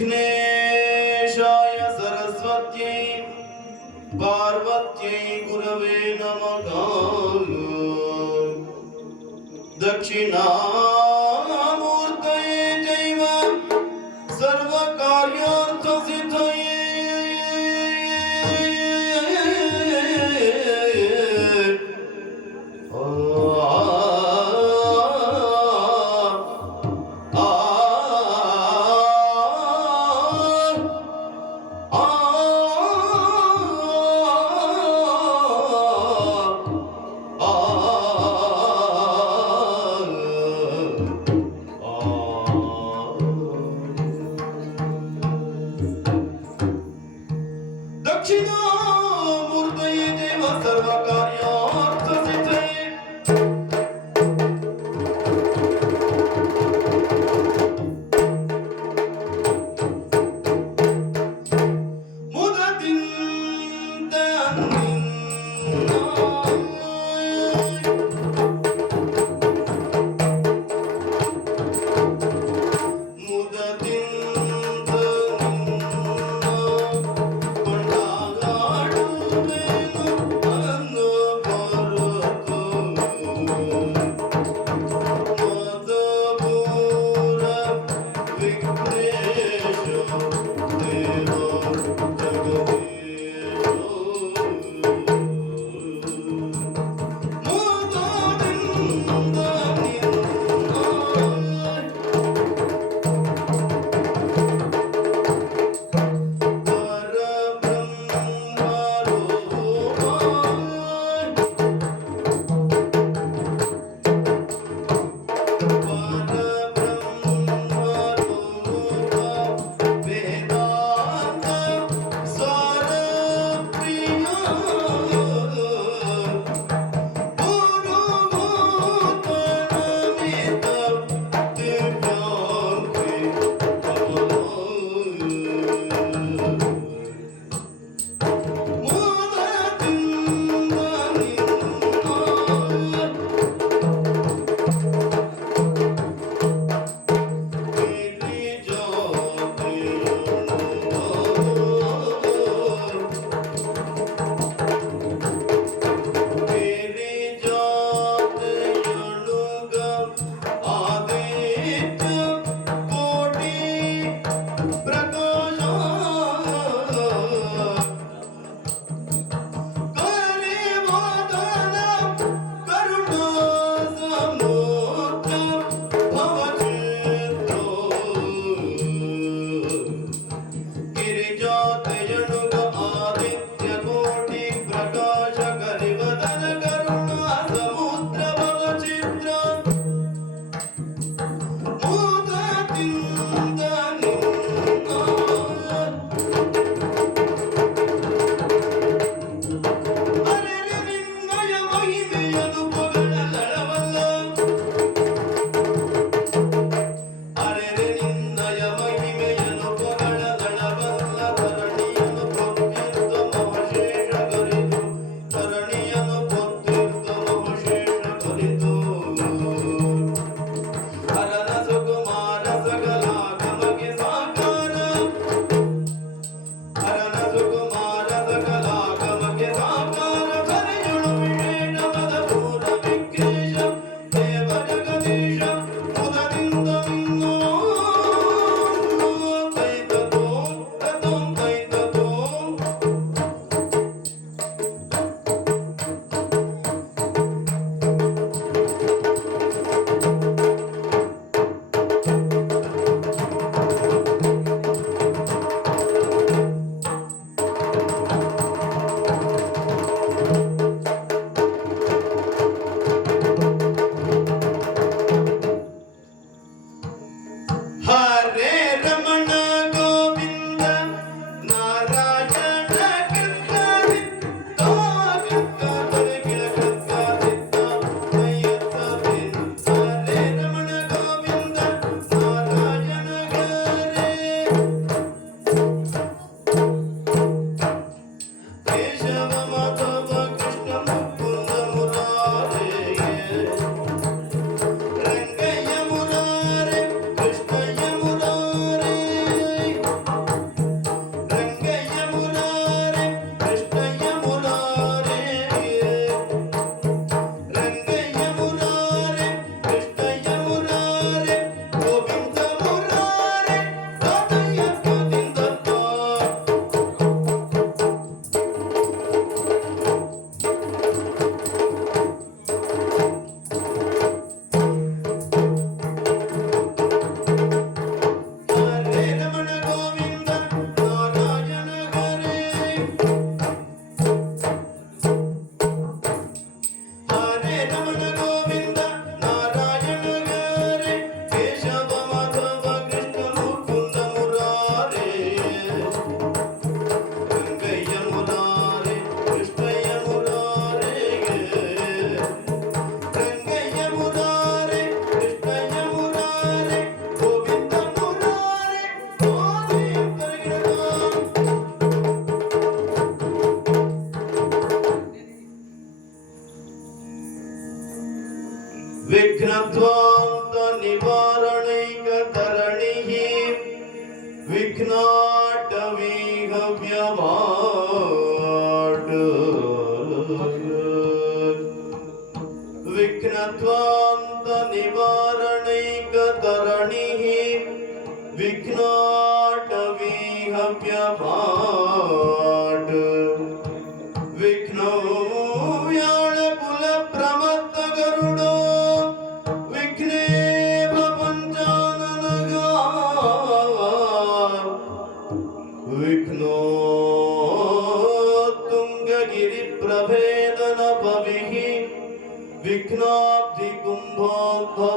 विघ्नेशाय सरस्वत्यै पार्वत्यै गुरवे नमः। दक्षिणामूर्तये चैव सर्वकार्यार्थसिद्धये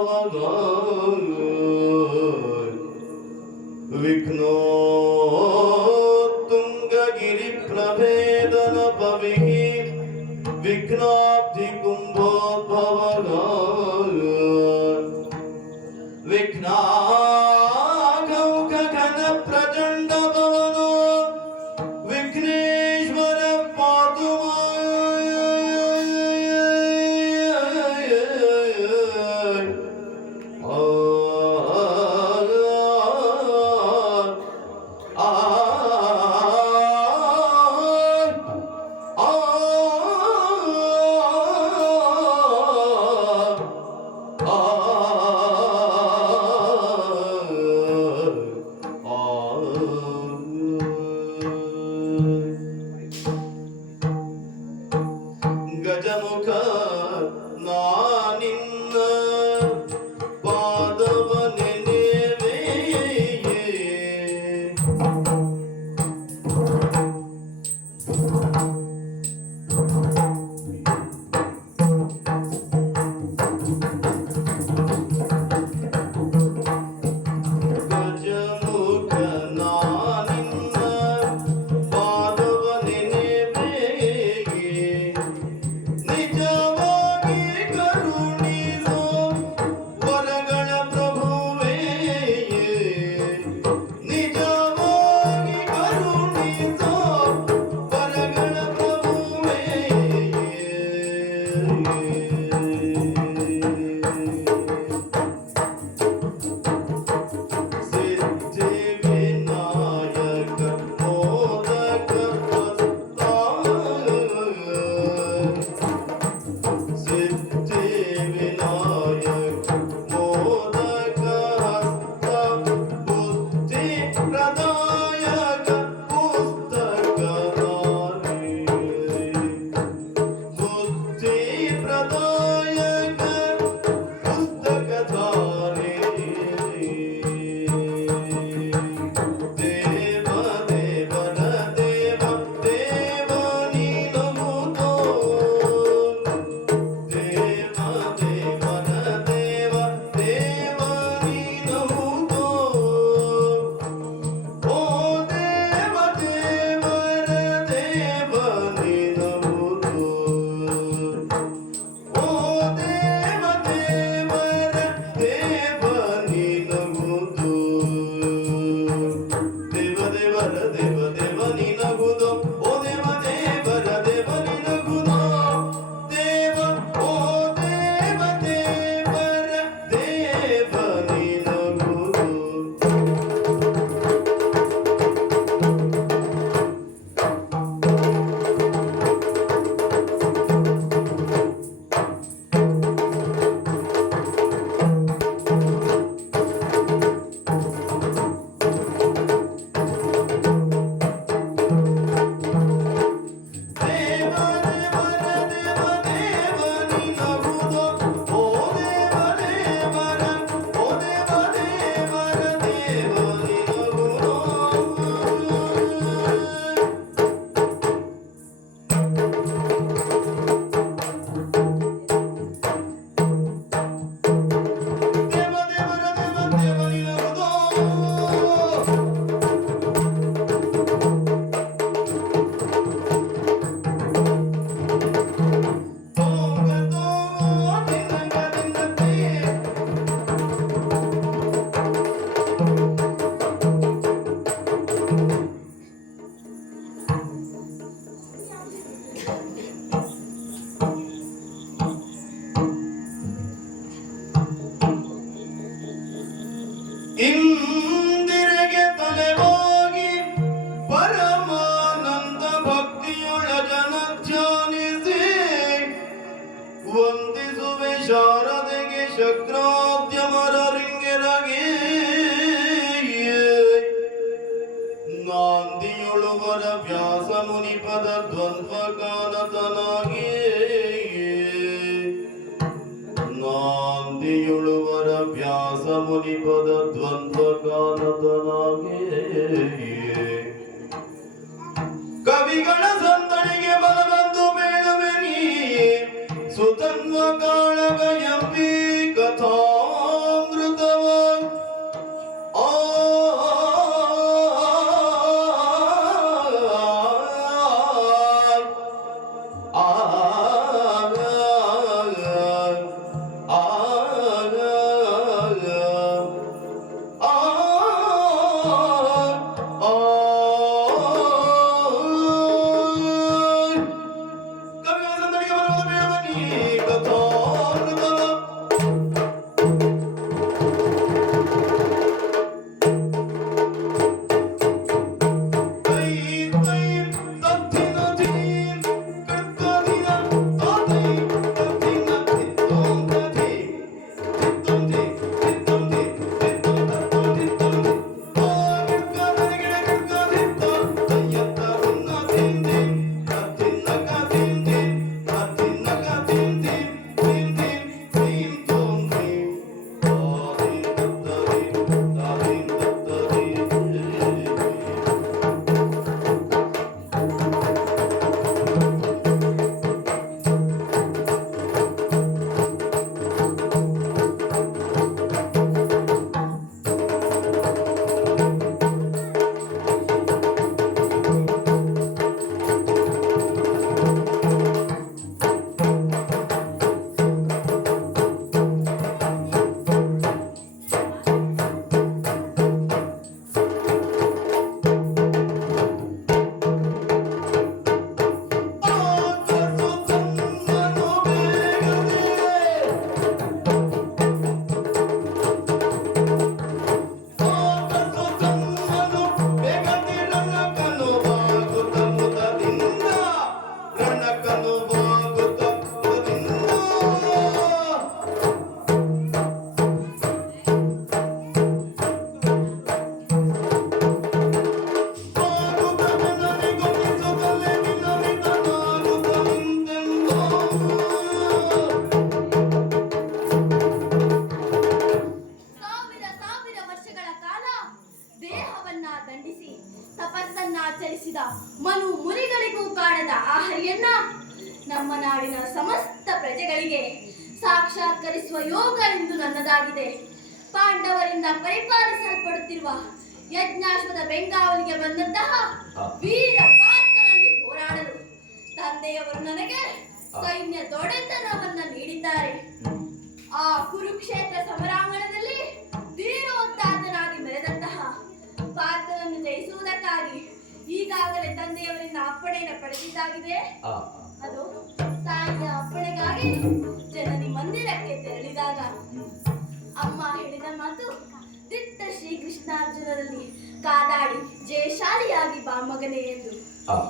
ಭವಗ ವಿಘ್ನೋ ತುಂಗಗಿರಿ ಪ್ರಭೇದನ ಪವಿಹಿ ವಿಘ್ನಾಬ್ಧಿ ಕುಂಭೋದ್ಭವಗ ವಿಘ್ನಾಘೌಘ ಘನ ಪ್ರಚಂಡ ಭವನೋ ವಿಘ್ನೇಶ್ವರ ಪಾತು ಗಜಮುಖ ನಾನಿನ್ನ ಪಾದವ ನೆನೆವೆ ಗಜಮುಖ ನಾನಿನ್ನ ಪಾದವ ನೆನೆವೆ ನಿಜವಾಗಿ ಕರುಣಿಸೋ ವರಗಳ ಪ್ರಭುವೇ ನಿಜವಾಗಿ ಕರುಣಿಸೋ ವರಗಳ ಪ್ರಭುವೇ ಸಿದ್ಧಿ ವಿನಾಯಕ ಮೋದಕ ಸಿದ್ಧಿ ವಿನಾಯಕ ಮೋದಕ ಹಸ್ತ ಬುದ್ಧಿ ಪ್ರದಾಯಕ ಪುಸ್ತಕ ಬುದ್ಧಿ ಪ್ರದಾಯಕ ಪುಸ್ತಕ ದೇವ ದೇವರ ದೇವ ದೇವ ನೀನಗುತ್ತೋ ದೇವ ದೇವರ ದೇವ ದೇವ ನೀನಗುತ್ತೋ ಓ ದೇವ ದೇವರ ದೇವ ನೀನಗುತ್ತೋ ಓ ದೇವ ದೇವರ ದೇವ ನೀನಗುತ್ತೋ ದೇವ ದೇವರ ದೇವ ದೇವ ನೀನಗುತ್ತೋ ಓ ದೇವ ದೇವರ ದೇವ ನೀನಗುತ್ತೋ ದೇವ ಓ ದೇವ ದೇವರ ದೇವ ನೀನಗುತ್ತೋ ದೇವ ದೇವರ ದೇವ ದೇವ ನೀನಗುತ್ತೋ ಓ ದೇವ ದೇವರ ಓ ದೇವ ದೇವರ ದೇವ ನೀನಗುತ್ತೋ ದೇವ ದೇವರ ದೇವ ದೇವ ನೀನಗುತ್ತೋ ತೋಂಗತೋ ದಿನಂಗದಿನತೆ ಇಂದಿರೆಗೆ ತಲೆಬಾಗಿ ಪರಮಾನಂದ ಭಕ್ತಿಯೊಳ ಜನ ಧ್ಯಾನಿಸಿ ವಂದಿಸುವೆ ಶಾರದೆಗೆ ಶಕ್ರಾದ್ಯಮರ ರಿಂಗೆರಗಿ ನಾಂದಿಯೊಳುವರ ವ್ಯಾಸ ಮುನಿಪದ ದ್ವಂದ್ವ ಗಾನತನಾಗಿ ನಾಂದಿಯೊಳುವರ ವ್ಯಾಸ ಮುನಿಪದ ದ್ವಂದ್ವ ಗಾನತನಾಗಿ ಕವಿಗಳ ಸಂದಣಿಗೆ ಬಲಬಂದು ಬೇಡುವೆ ನೀ ಸುತನ್ವ ಕಾಳಗ ಎಂಬಿ ಕಥಾ ಮನು ಮುನಿಗಳಿಗೂ ಕಾಣದ ಆ ಹರಿಯನ್ನ ನಮ್ಮ ನಾಡಿನ ಸಮಸ್ತ ಪ್ರಜೆಗಳಿಗೆ ಸಾಕ್ಷಾತ್ಕರಿಸುವ ಯೋಗ ಎಂದು ನನ್ನದಾಗಿದೆ. ಪಾಂಡವರಿಂದ ಪರಿಪಾಲಿಸಲ್ಪಡುತ್ತಿರುವ ಯಜ್ಞಾಶ್ವದ ಬೆಂಗಾವಲಿಗೆ ಬಂದಂತಹ ವೀರ ಪಾರ್ಥನಲ್ಲಿ ಹೋರಾಡಲು ತಂದೆಯವರು ನನಗೆ ಸೈನ್ಯ ದೊಡೆತನವನ್ನ ನೀಡಿದ್ದಾರೆ. ಆ ಕುರುಕ್ಷೇತ್ರ ಸಮರಾಂಗಣದಲ್ಲಿ ಧೀರೋತ್ತಾತನಾಗಿ ಮೆರೆದಂತಹ ಪಾರ್ಥನನ್ನು ಜಯಿಸುವುದಕ್ಕಾಗಿ ಈಗಾಗಲೇ ತಂದೆಯವರಿಂದ ಅಪ್ಪಣೆಯನ್ನು ಪಡೆದಿದ್ದಾಗಿದೆ. ಅದು ತಾಯಿಯ ಅಪ್ಪಣೆಗಾಗಿ ಜನನಿ ಮಂದಿರಕ್ಕೆ ತೆರಳಿದಾಗ ಅಮ್ಮ ಹೇಳಿದ ಮಾತು, ದಿಟ್ಟ ಶ್ರೀಕೃಷ್ಣಾರ್ಜುನರಲ್ಲಿ ಕಾದಾಡಿ ಜಯಶಾಲಿಯಾಗಿ ಬಾ ಮಗನೇ ಎಂದು.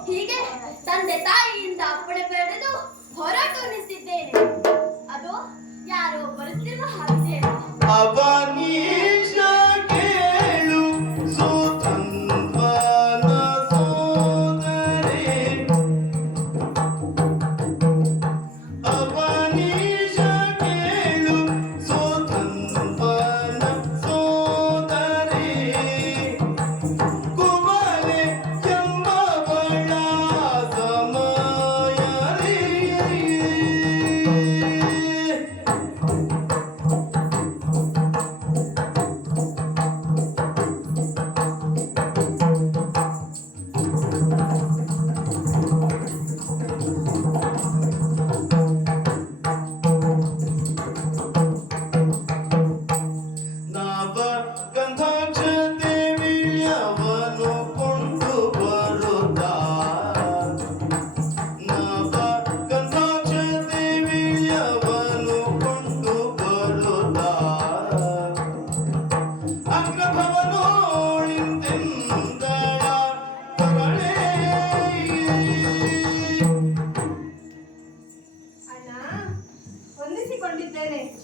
ಹೀಗೆ ತಂದೆ ತಾಯಿಯಿಂದ ಅಪ್ಪಣೆ ಪಡೆದು ಹೊರಟು ನಿಂತಿದ್ದೇನೆ. ಅದು ಯಾರೋ ಬರುತ್ತಿರುವ ಹಾಗಿದೆ.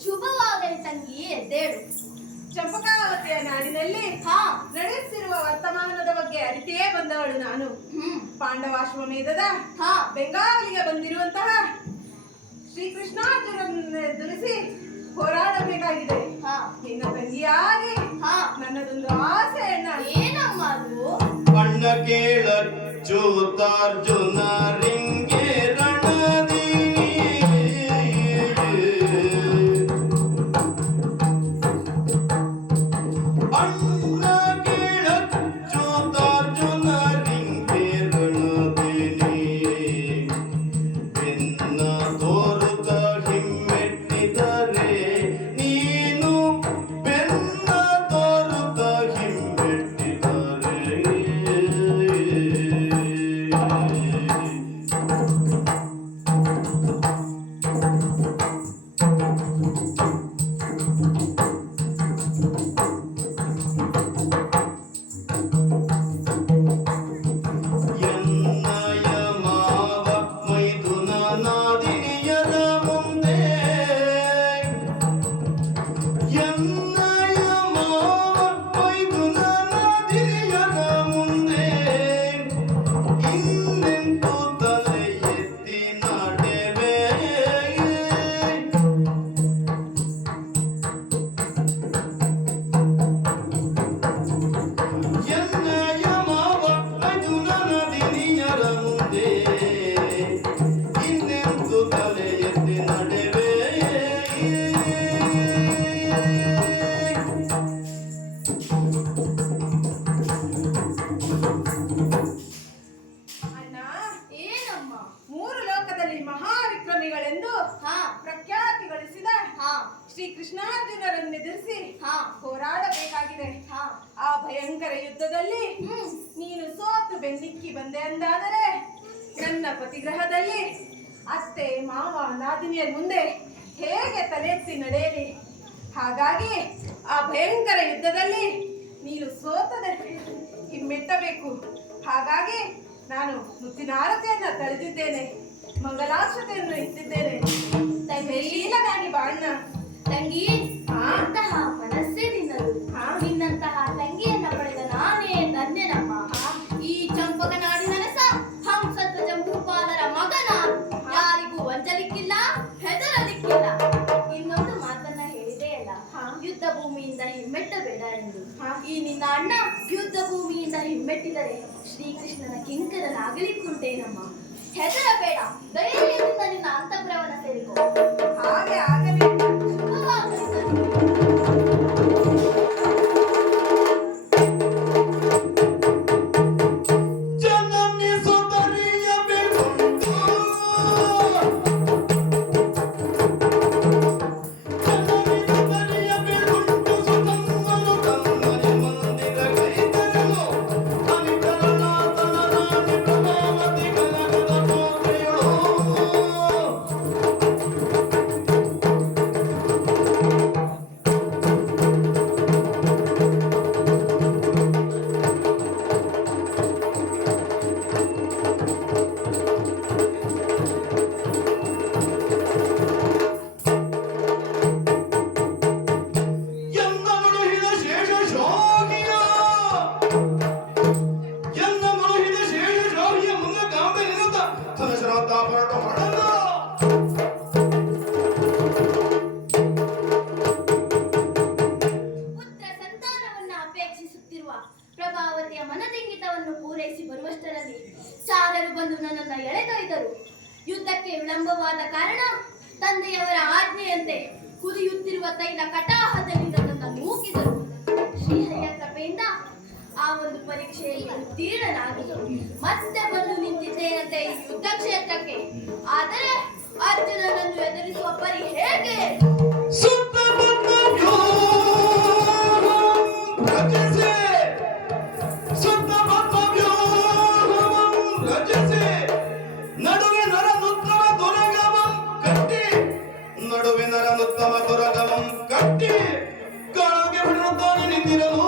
ಶುಭವಾಗಲಿ ತಂಗಿ, ಎದ್ದೇಳು. ಚಂಪಕಾವತಿಯ ನಾಡಿನಲ್ಲಿ ನಡೆಯುತ್ತಿರುವ ವರ್ತಮಾನದ ಬಗ್ಗೆ ಅರಿತೇ ಬಂದವಳು ನಾನು. ಪಾಂಡವಾಶ್ವಮೇಧದ ಬೆಂಗಾವಲಿಗೆ ಬಂದಿರುವಂತಹ ಶ್ರೀಕೃಷ್ಣಾರ್ಜುನನ್ನು ಎದುರಿಸಿ ಹೋರಾಡಬೇಕಾಗಿದೆ. ನಿನ್ನ ತಂಗಿಯಾಗಿ ನನ್ನದೊಂದು ಆಸೆಯನ್ನ. ಏನಮ್ಮ ಅದು? ಅಣ್ಣ ಕೇಳಚ್ಚುತಾರ್ಜುನ ರಿಂಗೆ ರಣದಿ ಶ್ರೀಕೃಷ್ಣಾರ್ಜುನರನ್ನೆದುರಿಸಿ ಹೋರಾಡಬೇಕಾಗಿದೆ. ಆ ಭಯಂಕರ ಯುದ್ಧದಲ್ಲಿ ನೀನು ಸೋತು ಬೆನ್ನಿಕ್ಕಿ ಬಂದೆ ಅಂದಾದರೆ ನನ್ನ ಪತಿಗ್ರಹದಲ್ಲಿ ಅತ್ತೆ ಮಾವ ನಾದಿನಿಯರ ಮುಂದೆ ಹೇಗೆ ತಲೆ ಎತ್ತಿ ನಡೆಯಲಿ? ಹಾಗಾಗಿ ಆ ಭಯಂಕರ ಯುದ್ಧದಲ್ಲಿ ನೀನು ಸೋತದೆ ಹಿಮ್ಮೆಟ್ಟಬೇಕು. ಹಾಗಾಗಿ ನಾನು ಮುತ್ತಿನ ಆರತಿಯನ್ನ ತಳೆದಿದ್ದೇನೆ, ಮಂಗಲಾಶ್ವತೆಯನ್ನು ಇಟ್ಟಿದ್ದೇನೆ. ಶೀಲನಾಗಿ ಬಾಣ್ಣ ತಂಗಿ. ಅಂತಹ ಮನಸ್ಸೇ ನಿನ್ನದು. ನಿನ್ನಂತಹ ತಂಗಿಯನ್ನ ಪಡೆದ ನಾನೇ ಧನ್ಯನಮ್ಮ. ಈ ಚಂಪಕ ನಾಡಿನ ರಸ ಹಂಸಧ್ವಜ ಭೂಪಾಲರ ಮಗನ ಯಾರಿಗೂ ವಂಚಲಿಕ್ಕಿಲ್ಲ, ಹೆದರಲಿಕ್ಕಿಲ್ಲ. ಇನ್ನೊಂದು ಮಾತನ್ನ ಹೇಳಿದೆ ಅಲ್ಲ, ಯುದ್ಧ ಭೂಮಿ ಭೂಮಿಯಿಂದ ಹಿಮ್ಮೆಟ್ಟಬೇಡ ಎಂದು. ಈ ನಿನ್ನ ಅಣ್ಣ ಯುದ್ಧ ಭೂಮಿಯಿಂದ ಹಿಮ್ಮೆಟ್ಟಿದರೆ ಶ್ರೀಕೃಷ್ಣನ ಕಿಂಕರನಾಗಲಿಕ್ಕುಂಟೇನಮ್ಮ. ಹೆದರಬೇಡ, ಧೈರ್ಯದಿಂದ ನಿನ್ನ ಅಂತಃಪುರವನ್ನ ಸೇರಿಕೋ. ಹಾಗೆ ಆಗಲಿ. ಶುಭವಾಗಲಿ ತಂಗಿ. ಜನನಿ ಸುತರಿಯಬೇಕುಂಟು ಸುತಮ್ಮನು ಕಮ್ಮನೆ ಮಂದಿರ ಕೈತರಲು ಹರಿಕರನಾಥನ ರಾಣಿ ಪ್ರಭಾವತಿ ಕನಕದ ಕೋಟೆಯಳು ಎನ್ನ ಮುಳುಹಿದ ಶೇಷ ಶೋಗಿಯ ಎನ್ನ ಮುಳುಹಿದ ಶೇಷ ಶೋಗಿಯ ಮುನ್ನ ಕಾಂಬೆ ನಿಂತ ಧನಶ್ರಾತ ಹೊರಟ ಹೊಡೆದ ಪುತ್ರ ಸಂತಾನವನ್ನ ಅಪೇಕ್ಷಿಸುತ್ತಿರುವ ಪ್ರಭಾವತಿಯ ಮನದಿಂಗಿತವನ್ನು ಪೂರೈಸಿ ಬರುವಷ್ಟರಲ್ಲಿ ಸಾರರು ಬಂದು ನನ್ನನ್ನು ಎಳೆದೊಯ್ದರು. ಯುದ್ಧಕ್ಕೆ ವಿಳಂಬವಾದ ಕಾರಣ ತಂದೆಯವರ ಆಜ್ಞೆಯಂತೆ ಕುದಿಯುತ್ತಿರುವ ತೈಲ ಕಟಾಹದಲ್ಲಿ ನನ್ನನ್ನು ನೂಕಿದರು. ಶ್ರೀಹರಿಯ ಕೃಪೆಯಿಂದ ಆ ಒಂದು ಪರೀಕ್ಷೆಯಲ್ಲಿ ಉತ್ತೀರ್ಣನಾಗಿದ್ದು ಮತ್ತೆ ಬಂದು ನಿಂತಿದ್ದೇನಂತೆ ಈ ಯುದ್ಧ ಕ್ಷೇತ್ರಕ್ಕೆ. ಆದರೆ ಅರ್ಜುನನನ್ನು ಎದುರಿಸುವ ಪರಿ ಹೇಗೆ? ಸುತ್ತ ಬಂದ ವ್ಯೂಹವಂ ರಚಿಸಿ ಸುತ್ತ ಬಂದ ವ್ಯೂಹವಂ ರಚಿಸಿ ನಡುವೆ ನರನುತ್ತಮ ದುರಗಮಂ ಕಟ್ಟಿ ನಡುವೆ ನರನುತ್ತಮ ದುರಗಮಂ ಕಟ್ಟಿ ಕಾಳಿಗೆ ಬಿಡುತ್ತಾನೆ ನಿಂತಿರಲು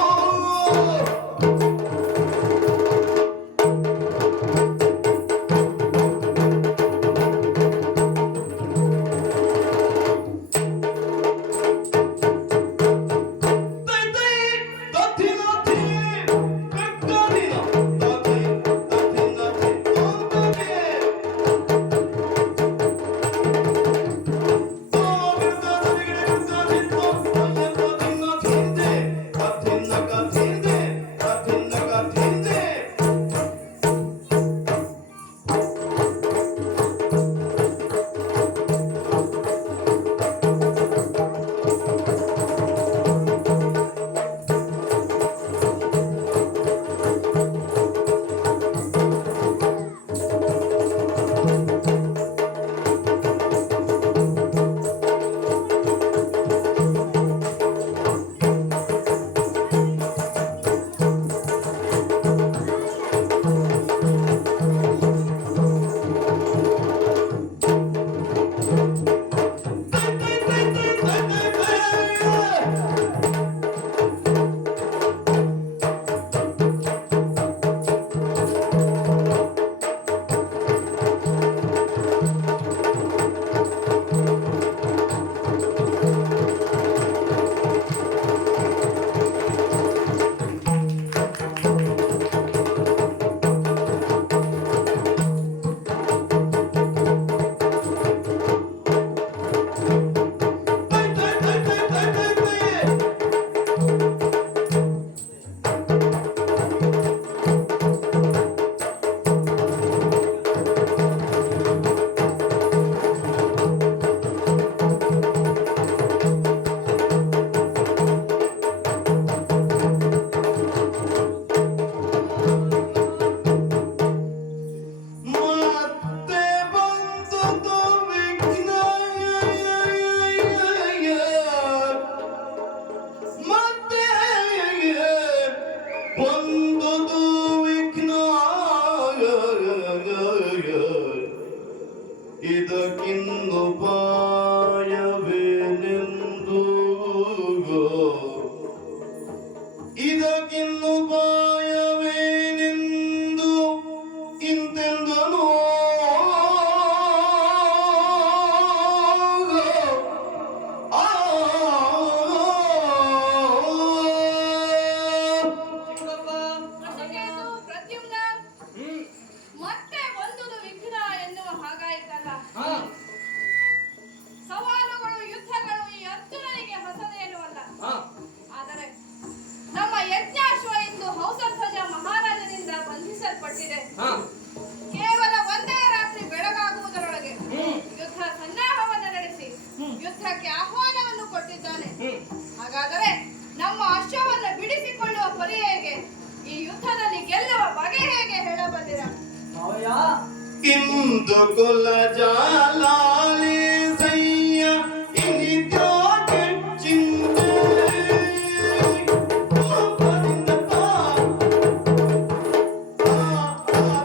ಇದಕ್ಕಿನ್ನು ಪಾಯವೇನೆಂದು ಇದಕ್ಕಿನ್ನು ಪಾಯವೇನೆಂದು ಇಂತೆಂದನು ಮತ್ತೆ ಒಂದುದು ವಿಘ್ನ ಎನ್ನುವ ಹಾಗಾಯ್ತಲ್ಲ. ಸವಾಲುಗಳು ಯುದ್ಧಗಳು ಈ ಅರ್ಜುನನಿಗೆ ಹೊಸದೇನು ಅಲ್ಲ. ಇಂದು ಕುಲ ಜಾಲಾಲಿ ಸಯ್ಯ ಇನಿತ್ಯಾಕೆ ಚಿಂತೆ ಕೋಪದಿಂದ ತಾ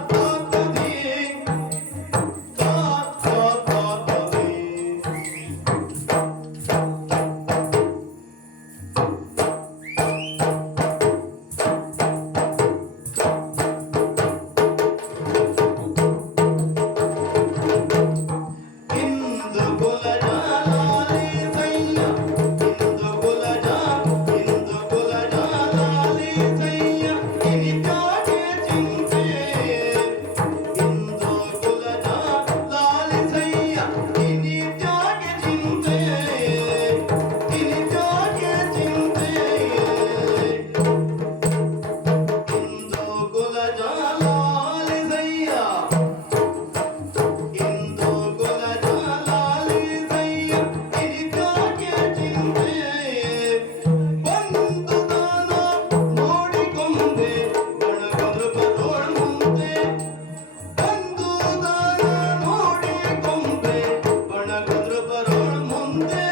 ತಾತದಿ ತಾತದಿ ಇಂದು ಕುಲ ಜಾಲಾಲಿ ಸಯ್ಯ ಇಂದು ಕುಲ ಜಾಲಾಲಿ ಸಯ್ಯ ಇನಿತ್ಯಾಕೆ ಚಿಂತೆ ಇಂದು ಕುಲ ಜಾಲಾಲಿ ಸಯ್ಯ ಇನಿತ್ಯಾಕೆ ಚಿಂತೆ ಇನಿತ್ಯಾಕೆ ಚಿಂತೆ ಇಂದು ಕುಲ ಜಾಲಾಲಿ ಸಯ್ಯ ಇಂದು ಕುಲ ಜಾಲಾಲಿ ಸಯ್ಯ ಇನಿತ್ಯಾಕೆ ಚಿಂತೆ ಬಂದು ದಾನ ನೋಡಿಕೊಂಡೆ ಗಣಗರು ಬರೋಳ್ ಮುಂದೆ ಬಂದು ದಾನ ನೋಡಿಕೊಂಡೆ ಗಣಗರು ಬರೋಳ್ ಮುಂದೆ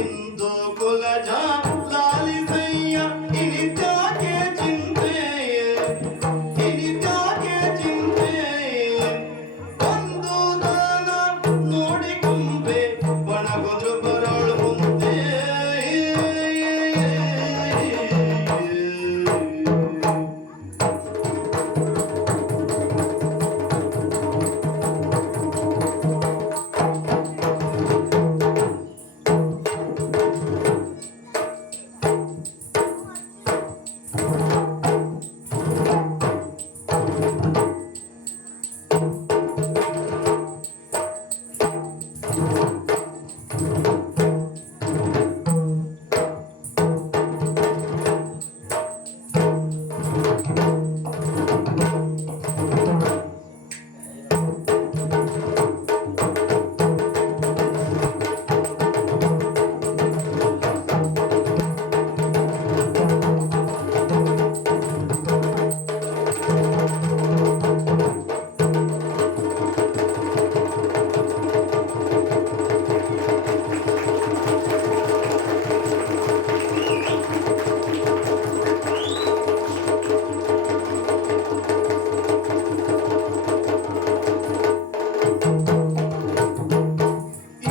ಇಂದು ಕುಲ ಜಾಲಾಲಿ ಸಯ್ಯ ಇನಿತ್ಯಾಕೆ ಚಿಂತೆ ಇನಿತ್ಯಾಕೆ ಚಿಂತೆ ಬಂದು ದಾನ ನೋಡಿಕೊಂಬೆ ಬಣಗುದ್ರು ಬರೋಳು ಮುಂದೆ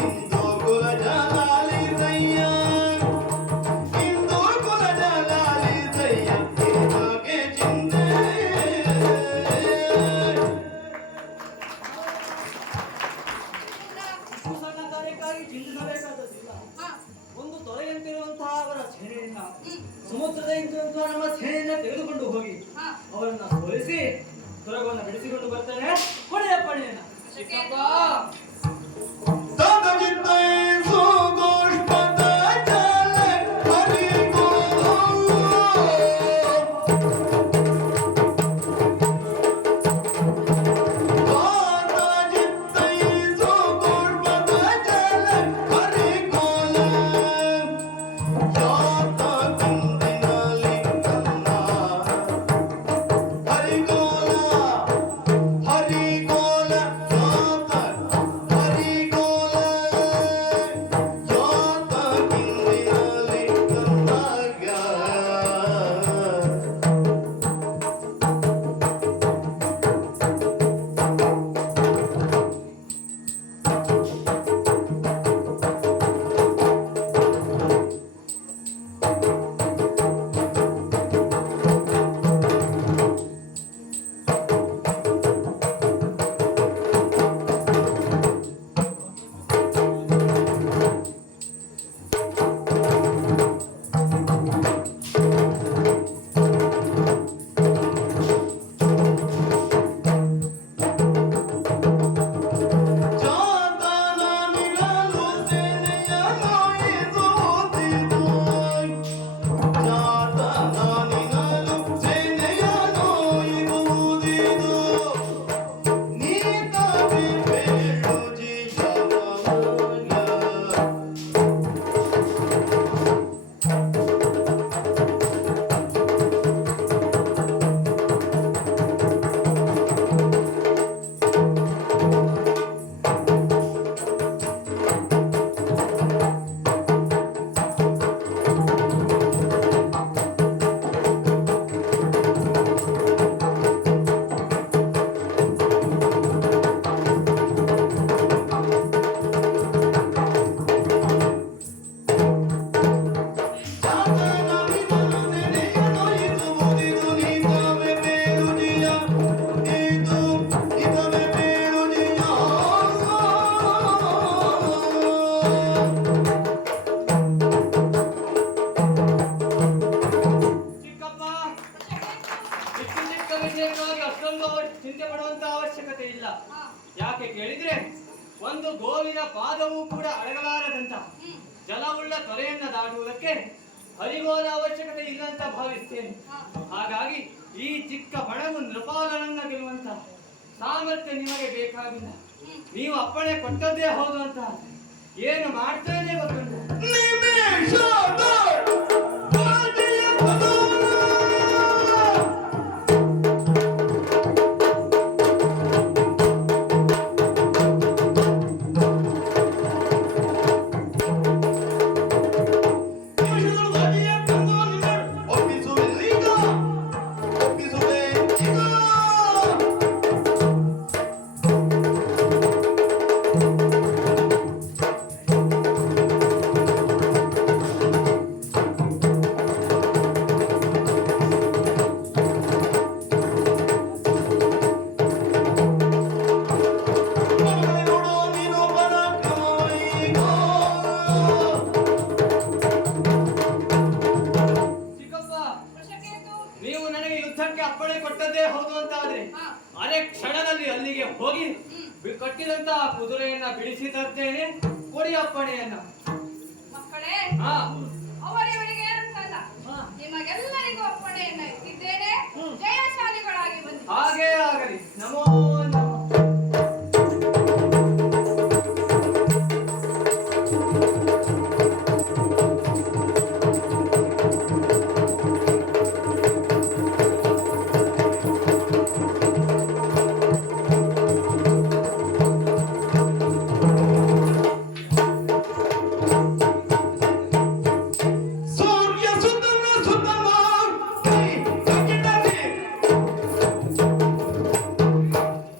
ಇಂದು ಕುಲ ಜಾಲಾಲಿ ಸಯ್ಯ ಇಂದು ಕುಲ ಜಾಲಾಲಿ ಸಯ್ಯ ಇನಿತ್ಯಾಕೆ ಚಿಂತೆ ಸಣ್ಣ ಕಾರ್ಯಕ್ಕಾಗಿ ಚಿಂತಿಸಬೇಕಾದದ್ದಿಲ್ಲ. ಹಾ. ಒಂದು ತೊರೆಯಂತಿರುವಂತಹ ಅವರ ಸೇನೆಯನ್ನ ಸಮುದ್ರದ ಇಂತಿರುವಂತಹ ನಮ್ಮ ಸೇನೆಯನ್ನ ತೆಗೆದುಕೊಂಡು ಹೋಗಿ ಹಾ. ಅವರನ್ನ ಸೋಲಿಸಿ ತೊರಗವನ್ನು ಬಿಡಿಸಿಕೊಂಡು ಬರ್ತಾರೆ. ಹೊಡೆಯ ಪಡೆಯನ್ನ ಚಿಕ್ಕಪ್ಪ ತದಗಿತ್ತೈ ಸುಗೋಷ್ಪದ ಜಾಲ ಹರಿಗೋಲೋ ತದಗಿತ್ತೈ ಸುಗೋಷ್ಪದ ಜಾಲ ಹರಿಗೋಲ ಯಾತ ಕಂದಿನಲಿ ಕನ್ನ ಹರಿಗೋಲ ಹರಿಗೋಲ ಯಾತ ವಿಷಯಕ್ಕಾಗಿ ಅಷ್ಟೊಂದು ಚಿಂತೆ ಪಡುವಂತ ಅವಶ್ಯಕತೆ ಇಲ್ಲ. ಹಾ. ಯಾಕೆ ಕೇಳಿದ್ರೆ ಒಂದು ಗೋವಿನ ಪಾದವೂ ಕೂಡ ಅಡಗಲಾರದಂತ ಜಲವುಳ್ಳ ತೊರೆಯನ್ನ ದಾಟುವುದಕ್ಕೆ ಹರಿಗೋಲ ಅವಶ್ಯಕತೆ ಇಲ್ಲ ಅಂತ ಭಾವಿಸ್ತೇನೆ. ಹಾ. ಹಾಗಾಗಿ ಈ ಚಿಕ್ಕ ಬಣವು ನೃಪಾಲನನ್ನ ಗೆಲ್ಲುವಂತ ಸಾಮರ್ಥ್ಯ ನಿಮಗೆ ಬೇಕಾಗಿಲ್ಲ. ನೀವು ಅಪ್ಪಣೆ ಕೊಟ್ಟದ್ದೇ ಹೌದು ಅಂತ ಏನು ಮಾಡ್ತೇನೆ ಗೊತ್ತುಂಟು? ವೃಷಕೇತು. ನೀವು ನನಗೆ ಯುದ್ಧಕ್ಕೆ ಅಪ್ಪಣೆ ಕೊಟ್ಟದ್ದೇ ಹೌದು ಅಂತ ಆದ್ರೆ ಹಾ. ಅರೆ ಕ್ಷಣದಲ್ಲಿ ಅಲ್ಲಿಗೆ ಹೋಗಿ ಕಟ್ಟಿದಂತ ಕುದುರೆಯನ್ನ ಬಿಡಿಸಿ ತರ್ತೇನೆ. ಕೊಡಿ ಅಪ್ಪಣೆಯನ್ನ. ಮಕ್ಕಳೇ, ಹಾ ಅವರಿವರಿಗೆ ಅಂತಲ್ಲ, ನಿಮಗೆಲ್ಲರಿಗೂ ಅಪ್ಪಣೆಯನ್ನ ಇಟ್ಟಿದ್ದೇನೆ. ಜಯಶಾಲಿಗಳಾಗಿ ಬನ್ನಿ. ಹಾಗೇ ಆಗಲಿ. ನಮೋ ನಮಃ. ಸೂರ್ಯ ಸುತ್ತಮ ಸುತ್ತಮ ಕೈ ಕಟ್ಟಿಡಲಿ.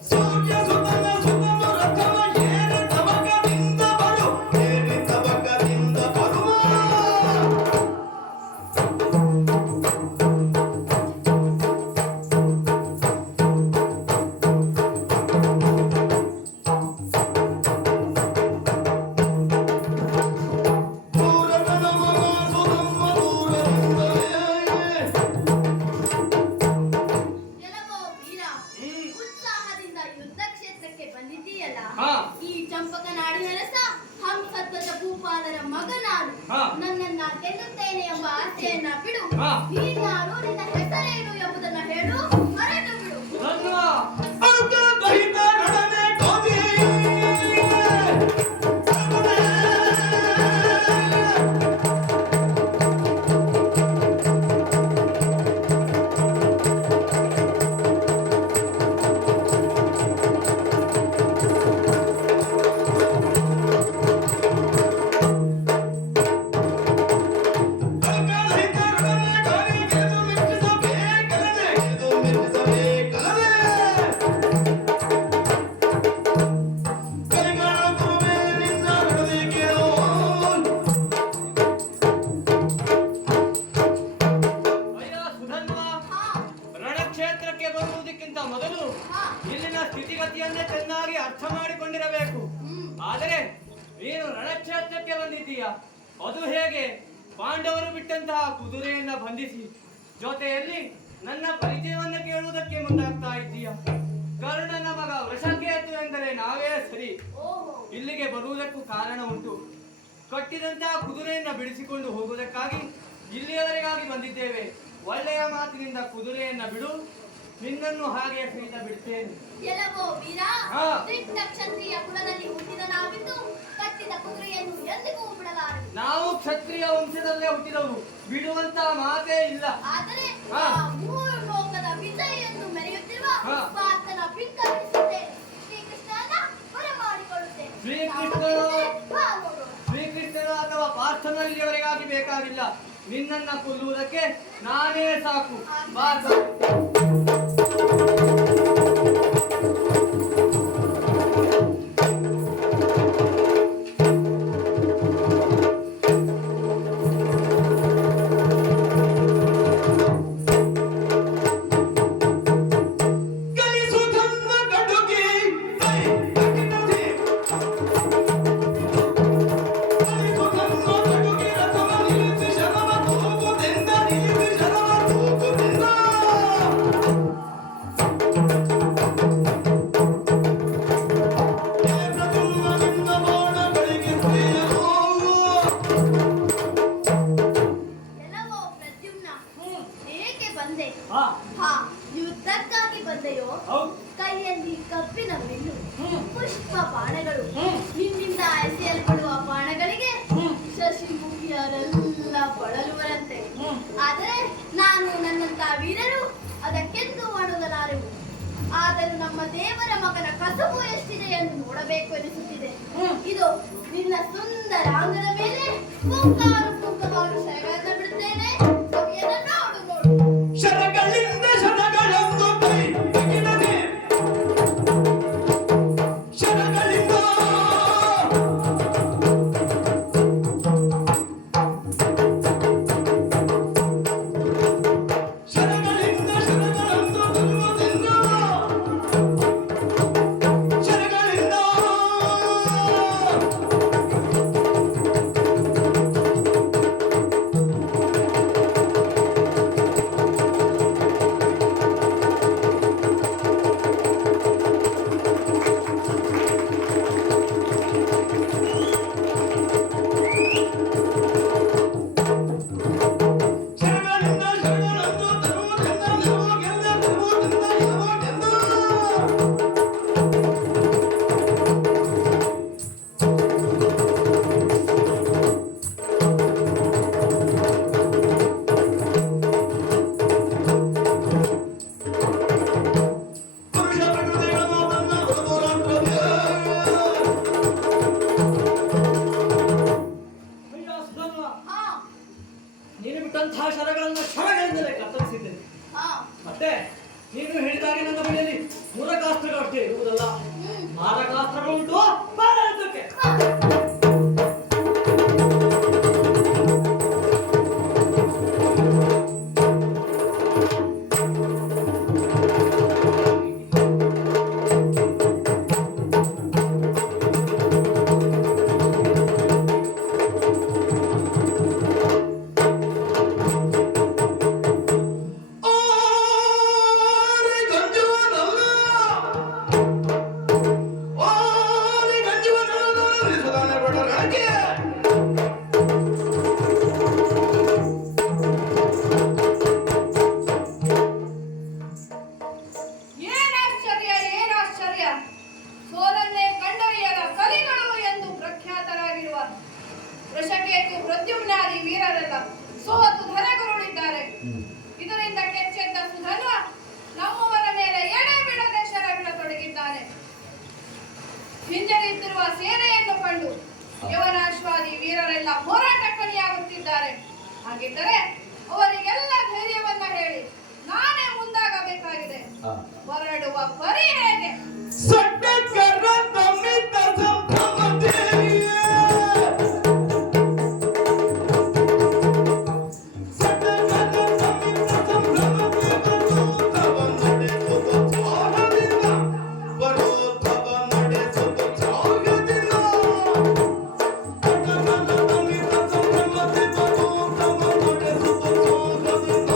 ಸೂರ್ಯ ಸುತ್ತಮ ಸುತ್ತಮ ರಥವ ಏರಿ ತವಕದಿಂದ ಬರು, ಏರಿ ತವಕದಿಂದ ಬರುವ. ದೂರದ ನಮನ ಸುಧಮ್ಮ ದೂರದಿಂದಲೇ. ಎಲ್ಲವೋ ವೀರ, ಉತ್ಸಾಹದಿಂದ ಯುದ್ಧ ಕ್ಷೇತ್ರಕ್ಕೆ ಬಂದಿದ್ದೀಯಲ್ಲ. ಹಾ. ಈ ಚಂಪಕ ನಾಡಿನರಸ ಹಂಸಧ್ವಜ ಭೂಪಾಲರ ಮಗ ನಾನು. ಹಾ. ನನ್ನನ್ನ ಗೆಲ್ಲುತ್ತೇನೆ ಎಂಬ ಆಸೆಯನ್ನ ಬಿಡು. ಹಾ. ನೀನ್ಯಾರು, ನಿನ್ನ ಹೆಸರೇನು ಎಂಬುದನ್ನ ಹೇಳು, ಮರೆತು ಬಿಡು. ಧನ್ವ. ಅರ್ಧ ದಹಿತ ನಡನೆ ಗೋಧಿ. ಅಲ್ಕದಹಿತ ನಡನೆ ಗೋಧಿ ಗೆದ್ದು ಮೆಚ್ಚಿಸಬೇಕಲ್ಲದೆ, ಗೆದ್ದು ಮೆಚ್ಚಿಸಬೇಕಲ್ಲದೆ. ಕೈಗಳ ಗುರುವೇನಿಂದ ನಡೆದಿ ಕೇಳು. ಅಯ್ಯ ಸುಧನ್ವ, ಹಾ, ರಣಕ್ಷೇತ್ರಕ್ಕೆ ಬರುವುದಕ್ಕಿಂತ ಮೊದಲು ಹಾ. ಇಲ್ಲಿನ ಸ್ಥಿತಿಗತಿಯನ್ನೇ ಚೆನ್ನಾಗಿ ಅರ್ಥ ಮಾಡಿಕೊಂಡಿರಬೇಕು. ಆದರೆ ನೀನು ರಣಕ್ಷೇತ್ರಕ್ಕೆ ಬಂದಿದ್ದೀಯ, ಅದು ಹೇಗೆ? ಪಾಂಡವರು ಬಿಟ್ಟಂತಹ ಕುದುರೆಯನ್ನ ಬಂಧಿಸಿ ಜೊತೆಯಲ್ಲಿ ನನ್ನ ಪರಿಚಯವನ್ನ ಕೇಳುವುದಕ್ಕೆ ಮುಂದಾಗ್ತಾ ಇದ್ದೀಯ. ಕರ್ಣನ ಮಗ ವೃಷಕೇತು ಎಂದರೆ ನಾವೇ ಸರಿ. ಓಹೋ. ಇಲ್ಲಿಗೆ ಬರುವುದಕ್ಕೂ ಕಾರಣ ಉಂಟು. ಕಟ್ಟಿದಂತಹ ಕುದುರೆಯನ್ನ ಬಿಡಿಸಿಕೊಂಡು ಹೋಗುವುದಕ್ಕಾಗಿ ಇಲ್ಲಿಯವರೆಗಾಗಿ ಬಂದಿದ್ದೇವೆ. ಒಳ್ಳೆಯ ಮಾತಿನಿಂದ ಕುದುರೆಯನ್ನ ಬಿಡು, ನಿನ್ನನ್ನು ಹಾಗೆ ಸಹಿತ ಬಿಡ್ತೇನೆ. ಎಲ್ಲವೋ ವೀರ, ಹಾ. ದಿಟ್ಟ ಕ್ಷತ್ರಿಯ ಕುಲದಲ್ಲಿ ಹುಟ್ಟಿದ ನಾವಿದ್ದು ಕಟ್ಟಿದ ಕುದುರೆಯನ್ನು ಎಂದಿಗೂ ಬಿಡಲಾರೆ. ನಾವು ಕ್ಷತ್ರಿಯ ವಂಶದಲ್ಲೇ ಹುಟ್ಟಿದವರು, ಬಿಡುವಂತ ಮಾತೇ ಇಲ್ಲ. ಆದರೆ ಹಾ. ಆ ಮೂರು ಲೋಕದ ವಿಜಯನ್ನು ಮೆರೆಯುತ್ತಿರುವ ಹಾ. ಪಾರ್ಥನ ಭಿನ್ನವಿಸುತ್ತೇನೆ. ಶ್ರೀಕೃಷ್ಣನ ಬರಮಾಡಿಕೊಳ್ಳುತ್ತೇನೆ. ಶ್ರೀಕೃಷ್ಣ. ಬಾ ನೋಡೋಣ. ಶ್ರೀಕೃಷ್ಣನ ಅಥವಾ ಪಾರ್ಥನಲ್ಲಿಯವರೆಗಾಗಿ ಬೇಕಾಗಿಲ್ಲ. ನಿನ್ನನ್ನ ಕೊಲ್ಲುವುದಕ್ಕೆ ನಾನೇ ಸಾಕು. ಬಾ ಕಲಿಸುಧನ್ವ ನೋಡಿದೆಯೋ ಹೌದು. ಕೈಯಲ್ಲಿ ಕಬ್ಬಿನ ಬಿಲ್ಲು ಪುಷ್ಪ ಬಾಣಗಳು ಹ್ಮ್. ನಿನ್ನಿಂದ ಎಸೆಯಲ್ಪಡುವ ಬಾಣಗಳಿಗೆ ಹ್ಮ್. ಶಶಿಮುಖಿಯರೆಲ್ಲ ಬಳಲುವರಂತೆ ಹ್ಮ್. ಆದರೆ ನಾನು ನನ್ನಂತ ವೀರರು ಅದಕ್ಕೆಂದು ಮಾಡುವುದಲಾರೆವು. ಆದರೂ ನಮ್ಮ ದೇವರ ಮಗನ ಕಸುಬು ಎಷ್ಟಿದೆ ಎಂದು ನೋಡಬೇಕು ಎನಿಸುತ್ತಿದೆ. ಹ್ಮ್. ಇದು ನಿನ್ನ ಸುಂದರ ಅಂಗದ ಮೇಲೆ ಪುಂಕಾರು ಪುಂಕವಾರು ಶರಗಳನ್ನ ಬಿಡುತ್ತೇನೆ. ಸವಿಯನ್ನ ನೋಡು ನೋಡು. ಶರಗಳಿಂದ ಶರಗಳೊಂದು ಕೈ ಬಿಗಿಡದೆ ಶರಗಳಿಂದ ಶರಗಳಿಂದ ಶರಗಳೊಂದು ತರುವುದೆಂದು ಶರಗಳಿಂದ ಶರಗಳಿಂದ ಶರಗಳೊಂದು ತರುವುದೆಂದ ನಮಗೆಲ್ಲ ತರುವುದೆಂದ ನಮಗೆಲ್ಲ ಪುರುಷ ಪ್ರಕೃತಿಗಳ ಮಾತನ್ನ ಹೊರತುರಾತ್ಮವ್ಯ. ಅಯ್ಯೋ ಸುಧನ್ವ, ಹಾ ನೀನು ಬಿಟ್ಟಂತಹ ಶರಗಳನ್ನು ಶರಗಳಿಂದಲೇ ಕತ್ತರಿಸಿದ್ದೇನೆ. ಹಾ ಮತ್ತೆ ನೀನು ಹೇಳಿದಾಗೆ ನನ್ನ ಬಳಿಯಲ್ಲಿ ಮೂರಕಾಸ್ತ್ರಗಳು ಅಷ್ಟೇ ಇರುವುದಲ್ಲ, ಮಾರಕಾಸ್ತ್ರಗಳುಂಟು. ಮಾರಾಟಕ್ಕೆ ಓರಿ ಗಂಜುವನಲ್ಲ ಓರಿ ಗಂಜುವನಲ್ಲ ನಿಲ್ಲಿಸದಾನೆ ಬಡ ರಣಕ್ಕೆ ಏನಾಶ್ಚರ್ಯ ಏನಾಶ್ಚರ್ಯ! ಸೋಲನ್ನೇ ಕಂಡರಿಯದ ಕಲಿಗಳು ಎಂದು ಪ್ರಖ್ಯಾತರಾಗಿರುವ ವೃಷಕೇತು ಪ್ರದ್ಯುಮ್ನಾದಿ ವೀರರೆಲ್ಲ ಸೋತು ಧರೆಗುರುಳಿದ್ದಾರೆ. ಇದರಿಂದ ಕೆಚ್ಚೆದ್ದ ಸುಧನ್ವ ನಮ್ಮವರ ಮೇಲೆ ಎಡೆ ಬಿಡದೆ ಶರ ಬಿಡತೊಡಗಿದ್ದಾನೆ. ಹಿಂಜರಿಯುತ್ತಿರುವ ಸೇನೆಯನ್ನು ಕಂಡು ಯವನಾಶ್ವಾದಿ ವೀರರೆಲ್ಲ ಹೋರಾಟಕ್ಕನಿಯಾಗುತ್ತಿದ್ದಾರೆ. ಹಾಗಿದ್ದರೆ ಅವರಿಗೆಲ್ಲ ಧೈರ್ಯವನ್ನ ಹೇಳಿ ನಾನೇ ಮುಂದಾಗಬೇಕಾಗಿದೆ. ಹೊರಡುವ ಪರಿ ಹೇಗೆ? ಸಡ್ಡಕರ ತಮ್ಮಿತ ಸಂಭ್ರಮದೇವಿಯ ಸಡ್ಡಕರ ತಮ್ಮಿತ ಸಂಭ್ರಮದೇವ ನಡೆಸುತ್ತ ತ್ಯಾಗದಿಂದ ಬರೋತ್ತವ ನಡೆಸುತ್ತ ತ್ಯಾಗದಿಂದ ಸಡ್ಡಕರ ತಮ್ಮಿತ ಸಂಭ್ರಮದೇವ ಬರೋತ್ತವ ನಡೆಸುತ್ತ ತ್ಯಾಗದಿಂದ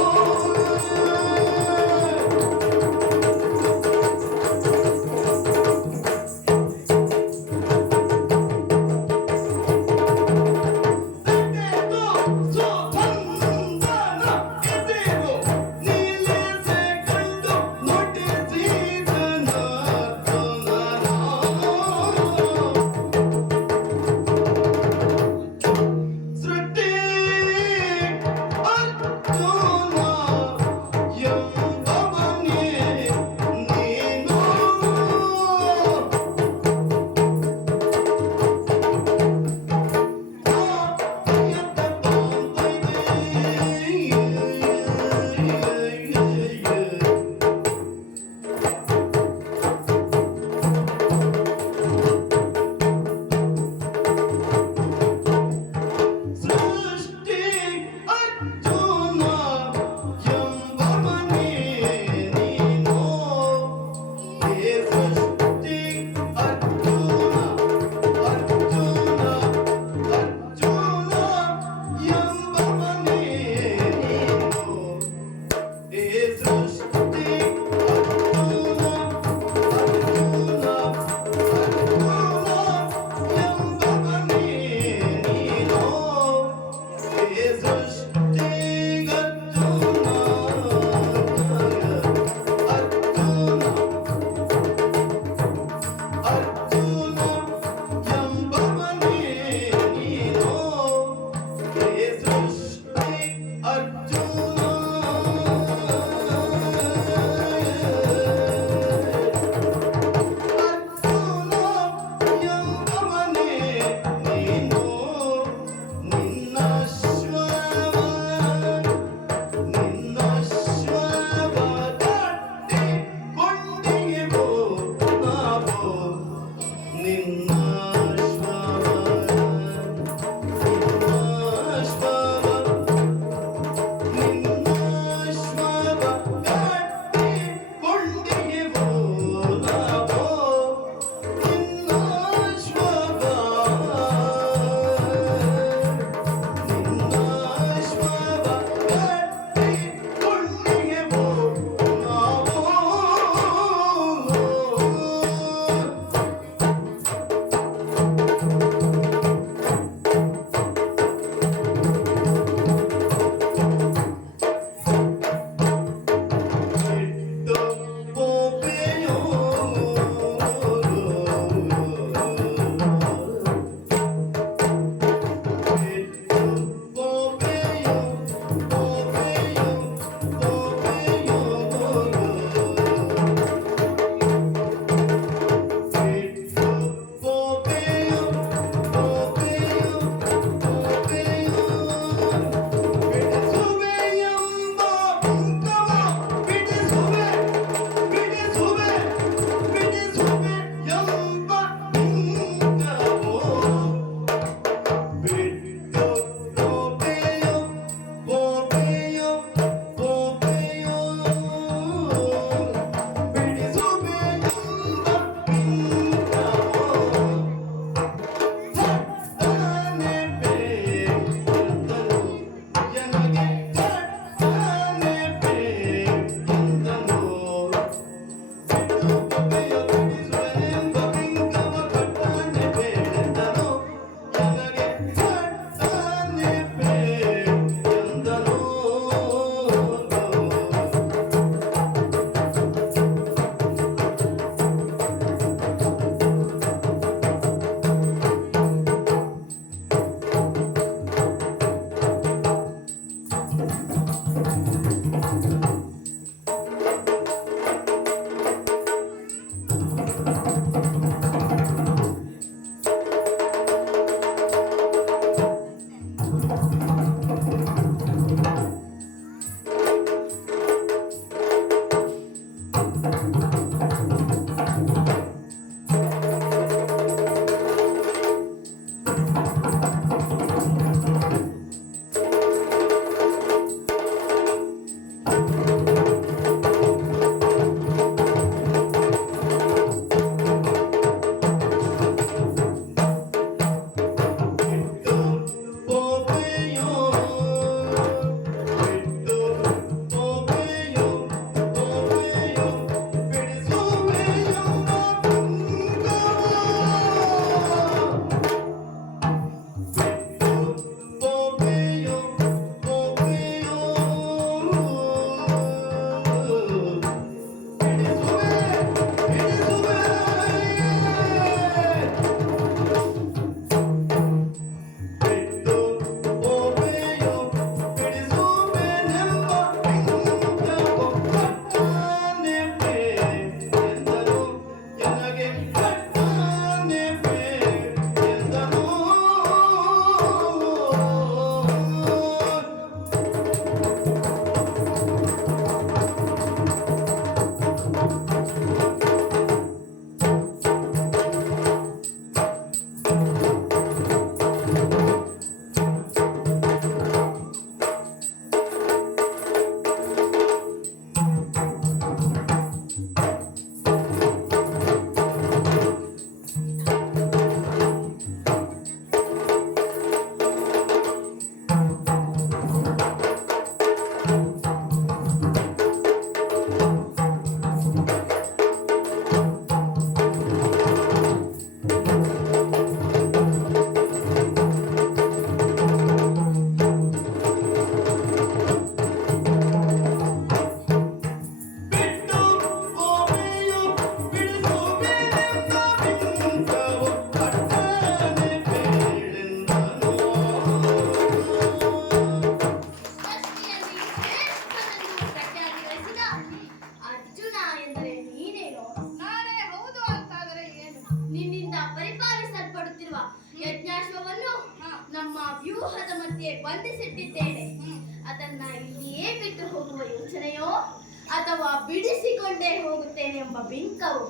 ಬಿಡಿಸಿಕೊಂಡೇ ಹೋಗುತ್ತೇನೆ ಎಂಬ ಬಿಂಕವು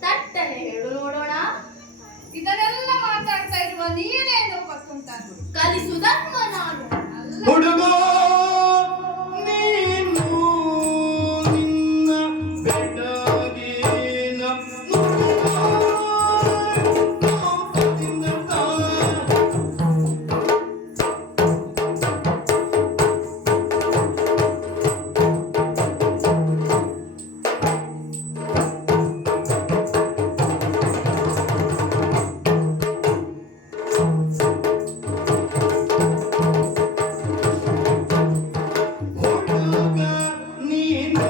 ತಟ್ಟನೆ ಹೇಳು ನೋಡೋಣ. ಇದನ್ನೆಲ್ಲ ಮಾತಾಡ್ತಾ ಇರುವ ನೀನೇನು ಪಕ್ಕುಂಟ? ಕಲಿಸುವುದಮ್ಮ ನಾನು. ಹುಡುಗ ನೀನು ನಿನ್ನ ಬೆಡಗಿನ ಹುಡುಗ ನೀನು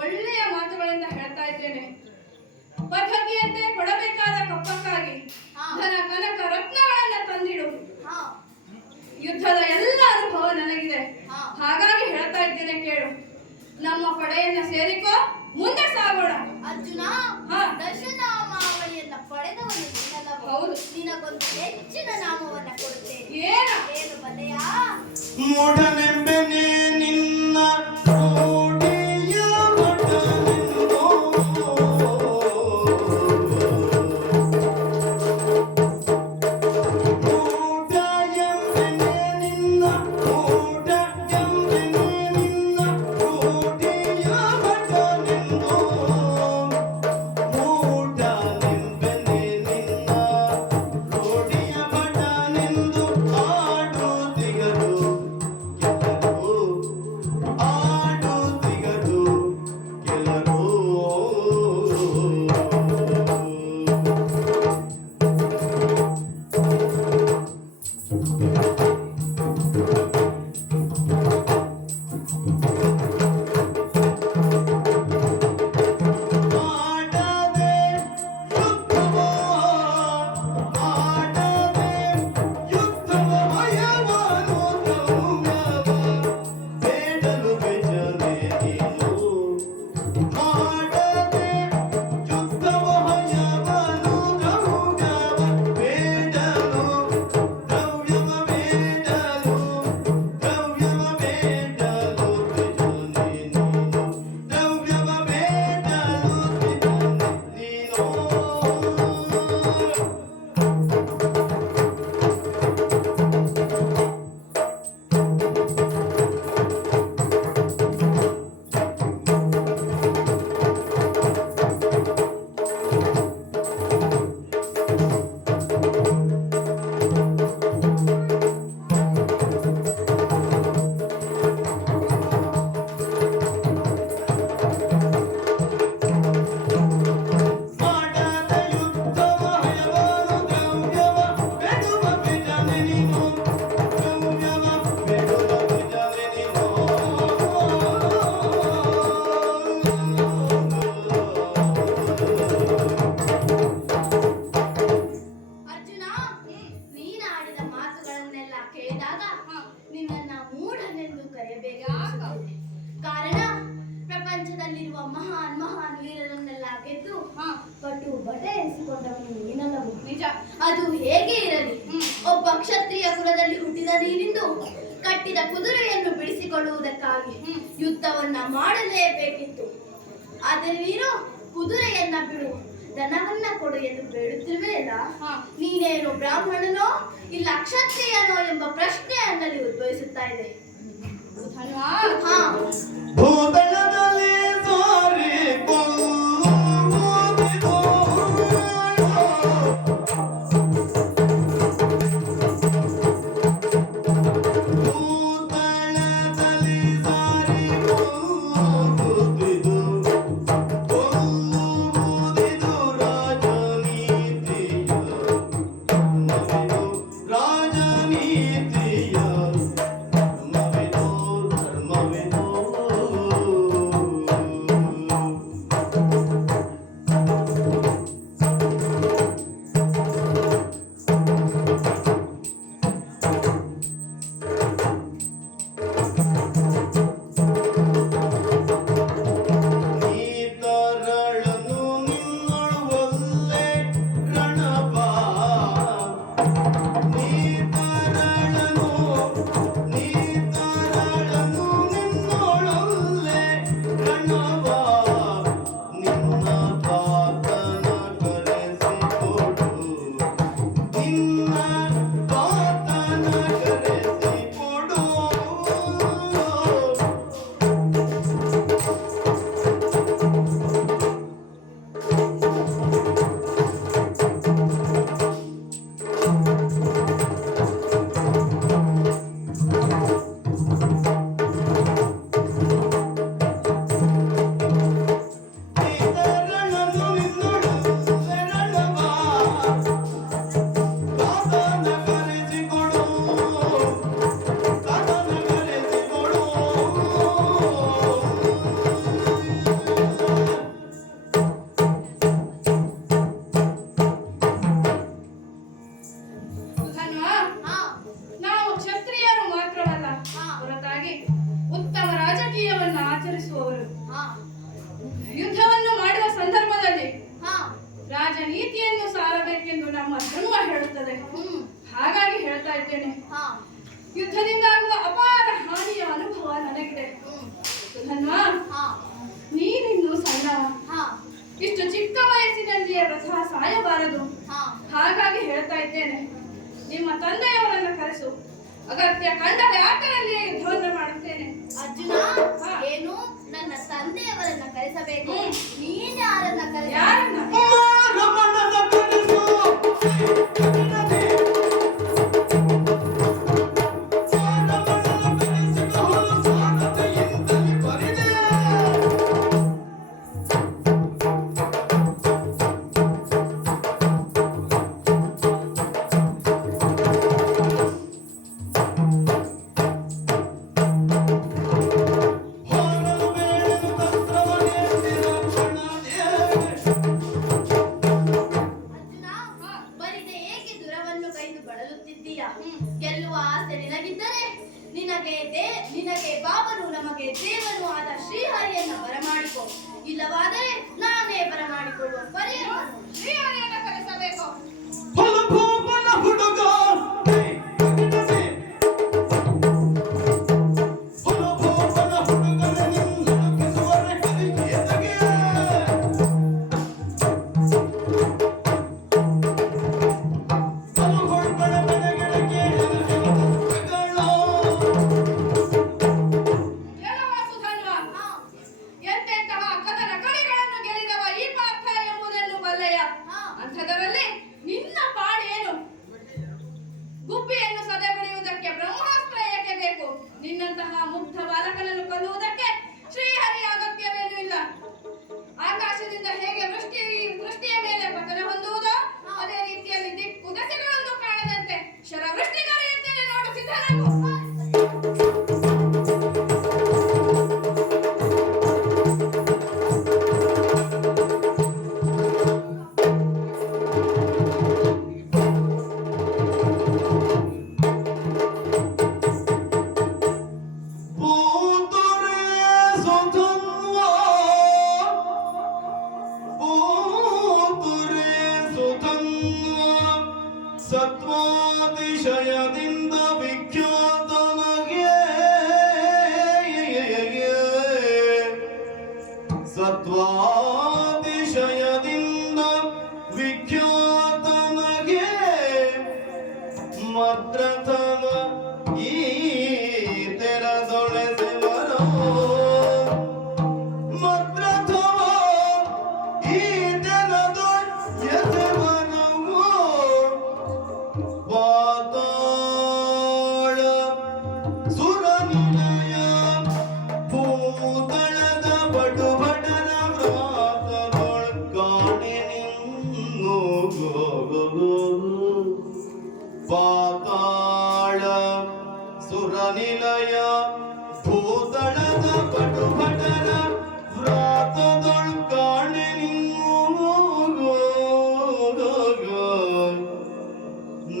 ಒಳ್ಳೆಯ ಮಾತುಗಳಿಂದ ಹೇಳ್ತಾ ಇದ್ದೇನೆ. ಪದ್ಧತಿಯಂತೆ ಕೊಡಬೇಕಾದ ಕಪ್ಪಕ್ಕಾಗಿ ಹಾ. ಧನ ಕನಕ ರತ್ನಗಳನ್ನ ತಂದಿಡು. ಹಾ ಯುದ್ಧದ ಎಲ್ಲ ಅನುಭವ ನನಗಿದೆ. ಹಾ. ಹಾಗಾಗಿ ಹೇಳ್ತಾ ಇದ್ದೇನೆ ಕೇಳು. ನಮ್ಮ ಪಡೆಯನ್ನ ಸೇರಿಕೋ, ಮುಂದೆ ಸಾಗೋಣ. ಅರ್ಜುನ, ಹಾ. ದಶನಾಮಾವಳಿಯನ್ನ ಪಡೆದವನು ನೀನಲ್ಲವೋ? ಹೌದು. ನಿನಗೊಂದು ಹೆಚ್ಚಿನ ನಾಮವನ್ನ ಕೊಡುತ್ತೇನೆ. ಏನು ಬಲ್ಲೆಯಾ? ಮೂಢನೆಂಬೆನೆ ನಿನ್ನ ರೂಢಿಯ ಮಠವೆಂದೋ. ಮೂಢಯೆಂಬೆನೆ ನಿನ್ನ ಮೂಢಯೆಂಬೆನೆ ನಿನ್ನ ರೂಢಿಯ ಮಠವೆಂದೋ. ಮೂಢನೆಂಬೆನೆ ನಿನ್ನ ರೂಢಿಯ ಮಠನೆಂದು ಆಡುತ್ತಿಗರು ಆಡುತ್ತಿಗರು ಗೆಲ್ಲರು. ಆಡದೆ ಯುದ್ಧವೋ ಆಡದೆ ಯುದ್ಧವ ಭಯವನ್ನು ಗೌರವ ಬೇಡಲು ಬೆಜನೆ ನೀನು. ಆಡದೆ ಯುದ್ಧವ ಭಯವನ್ನು ಗೌರವ ಬೇಡಲು ದ್ರವ್ಯವ ಬೇಡಲು ದ್ರವ್ಯವ ಬೇಡಲು ಬೆಜನೆ ನೀನು. ದ್ರವ್ಯವ ಬೇಡಲು ಬೆಜನೆ ನೀನು. ಮಾಡದ ಯುದ್ಧವ ಭಯವನ್ನು ದ್ರವ್ಯವ ಬೇಡುವ ಬೆಜನೆ ನೀನು. ದ್ರವ್ಯವ ಬೇಡುವ ಬೆಜನೆ ನೀನು. ಅರ್ಜುನ, ನೀನಾಡಿದ ಮಾತುಗಳನ್ನೆಲ್ಲ ಕೇಳಿದಾಗ ನಿನ್ನನ್ನ ಮೂಢನೆಂದು ಕರೆಯಬೇಕಾಗುತ್ತದೆ. ಕಾರಣ ಪ್ರಪಂಚದಲ್ಲಿರುವ ಮಹಾನ್ ಮಹಾನ್ ವೀರರನ್ನೆಲ್ಲ ಗೆದ್ದು ಪಟು ಬಟ ಎನಿಸಿಕೊಂಡವನು ನೀನಲ್ಲವು. ನಿಜ. ಅದು ಹೇಗೆ ಇರಲಿ, ಒಬ್ಬ ಕ್ಷತ್ರಿಯ ಕುಲದಲ್ಲಿ ಹುಟ್ಟಿದ ನೀನಿಂದು ಕಟ್ಟಿದ ಕುದುರೆಯನ್ನು ಬಿಡಿಸಿಕೊಳ್ಳುವುದಕ್ಕಾಗಿ ಯುದ್ಧವನ್ನ ಮಾಡಲೇಬೇಕಿತ್ತು. ಆದರೆ ನೀನು ಕುದುರೆಯನ್ನ ಬಿಡು, ದನವನ್ನ ಕೊಡು ಎಂದು ಬೇಡುತ್ತಿರುವೆಯಲ್ಲ. ನೀನೇನು ಬ್ರಾಹ್ಮಣನೋ ಇಲ್ಲ ಕ್ಷತ್ರಿಯನೋ ಎಂಬ ಪ್ರಶ್ನೆ ನನ್ನಲ್ಲಿ ಉದ್ಭವಿಸುತ್ತಾ ಇದೆ. ಹಾ ಭೂತಳದಲ್ಲಿ ಸಾರಿ ಕೊಲ್ಲುವುದಿದು. ಭೂತಳದಲ್ಲಿ ಸಾರಿ ಕೊಲ್ಲುವುದಿದು. ಕೊಲ್ಲುವುದಿದು ರಾಜನೀತಿಯ ಧರ್ಮವಿದು. ರಾಜನೀತಿಯ ಧರ್ಮವಿದು ಧರ್ಮವಿದು. ನಮ್ಮ ಧರ್ಮ ಹೇಳುತ್ತದೆ. ಹಾಗಾಗಿ ಹೇಳ್ತಾ ಇದ್ದೇನೆ, ಹಾ ಯುದ್ಧದಿಂದಾಗುವ ಅಪಾರ ಹಾನಿಯ ಅನುಭವ ನನಗಿದೆ. ಸುಧನ್ವ, ಹಾ ನೀನಿನ್ನು ಸಣ್ಣ, ಹಾ ಇಷ್ಟು ಚಿಕ್ಕ ವಯಸ್ಸಿನಲ್ಲಿಯೇ ವ್ರತ ಸಾಯಬಾರದು. ಹಾ ಹಾಗಾಗಿ ಹೇಳ್ತಾ ಇದ್ದೇನೆ, ನಿಮ್ಮ ತಂದೆಯವರನ್ನ ಕರೆಸು. ಅಗತ್ಯ ಕಂಡರೆ ಆತನಲ್ಲಿಯೇ ಯುದ್ಧವನ್ನು ಮಾಡುತ್ತೇನೆ. ಅರ್ಜುನ, ಹಾ. ಏನು ನನ್ನ ತಂದೆಯವರನ್ನ ಕರೆಸಬೇಕು? ನೀನ್ ಯಾರನ್ನ ಕರೆಸ? ಯಾರನ್ನ? ರಮಣನ ಕನಸು ರಮಣನ ಕನಸು ಸ್ವಾಗತೆಯಿಂದಲೇ ಬರಿದೆ. ಅರ್ಜುನ, ಬರಿದೆ ಏಕೆ ದುರವನ್ನು ಕೈದು ಬಳಲುತ್ತಿದ್ದೀಯ? ಗೆಲ್ಲುವ ಆಸೆ ನಿನಗಿದ್ದರೆ ನಿನಗೆ ಬಾಬನು ನಮಗೆ ದೇವನು ಆದ ಶ್ರೀಹರಿಯನ್ನ ಬರಮಾಡಿಕೊ. ಇಲ್ಲವಾದರೆ ನಾನೇ ಬರಮಾಡಿಕೊಳ್ಳುವ ಪರಿಯನ್ನು ಶ್ರೀಹರಿಯನ್ನ ಕರೆಸಬೇಕು. ಹೊಲಭೂಮನ ಹುಡುಗ ಹೊಲಭೂಮನ ಹುಡುಗನ ನಿನ್ನಗಿಸುವರೆ ಹರಿಯೇತಗೆ. ಹೊಲಗೊಳ್ಬಳ ಬೆಳಗೆಳಗೆ ಹೆಣಗಳ ಹೇಳುವ ಸುಧನ್ವ, ಎಂತೆಂತಹ ಕದನ ಕಡಿಗಳನ್ನು ಗೆಲ್ಲಿದವ ಈ ಪಾರ್ಥ ಎಂಬುದನ್ನು ಬಲ್ಲೆಯ. ಅಂಥದರಲ್ಲಿ ನಿನ್ನ ಪಾಡೇನು? ಗುಬ್ಬಿಯನ್ನು ಸದೆಬಡಿಯುವುದಕ್ಕೆ ಬ್ರಹ್ಮಾಸ್ತ್ರ ಏಕೆ ಬೇಕು? ನಿನ್ನಂತಹ ಮುಗ್ಧ ಬಾಲಕನನ್ನು ಕೊಲ್ಲುವುದಕ್ಕೆ ಶ್ರೀಹರಿಯ ಅಗತ್ಯವೇನೂ ಇಲ್ಲ. ಆಕಾಶದಿಂದ ಹೇಗೆ ವೃಷ್ಟಿಯ ಮೇಲೆ ಪತನ ಹೊಂದುವುದೋ ಅದೇ ರೀತಿಯಲ್ಲಿ ದಿಕ್ಕು ದೆಸೆಗಳನ್ನು ಕಾಣದಂತೆ ಶರವೃಷ್ಟಿಗರೆಯುತ್ತೇನೆ ನೋಡು ಸಿದ್ಧರಾಗು. ಭೂತುರೆ ಸುಧನ್ವ ಭೂತುರೆ ಸುಧನ್ವ ಸತ್ವಾತಿಶಯದಿಂದ ವಿಖ್ಯಾತನಗೆ ಸತ್ವಾತಿಶಯದಿಂದ ವಿಖ್ಯಾತನಗೆ ಮದ್ರಥನ ಈ ತೆರದೊಳೆಸೆವರೋ ಮದ್ರಥವ ಈ ತೆರದೊಳೆಸೆವರೋ ಪಾತಾಳ ಸುರನಿಲಯ ಭೂತಳದ ಬಡುಬಡರ ವ್ರಾತದೊಳ್ ಕಾಣೆ ನಿನ್ನು ಪಾತಾಳ ಸುರನಿಲಯ ಭೂತಳದ ಬಡುಬಡರ ವ್ರಾತದೊಳ್ ಕಾಣೆ ನಿನ್ನು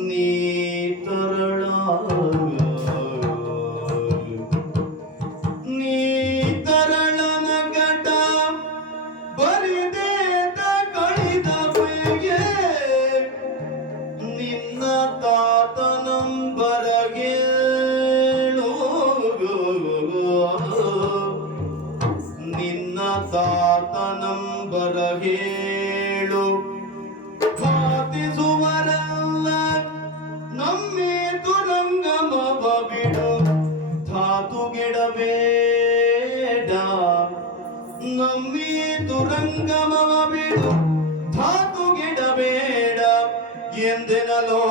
ನೀ ತರಳ ನೀ ತರಳನ ಗಟ ಬರಿದೇದ ಕಳಿದ ಬಗೆ ನಿನ್ನ ತಾತನಂಬರಗೇಳು ನಿನ್ನ ತಾತನಂಬರಗೇಳು ಖಾತಿಸುವರಲ್ಲ ನಮ್ಮಿ ತುರಂಗಮವ ಬಿಡು ಧಾತುಗಿಡಬೇಡ ನಮ್ಮಿ ತುರಂಗಮವ ಬಿಡು ಧಾತುಗಿಡಬೇಡ ಎಂದೆನಲೋ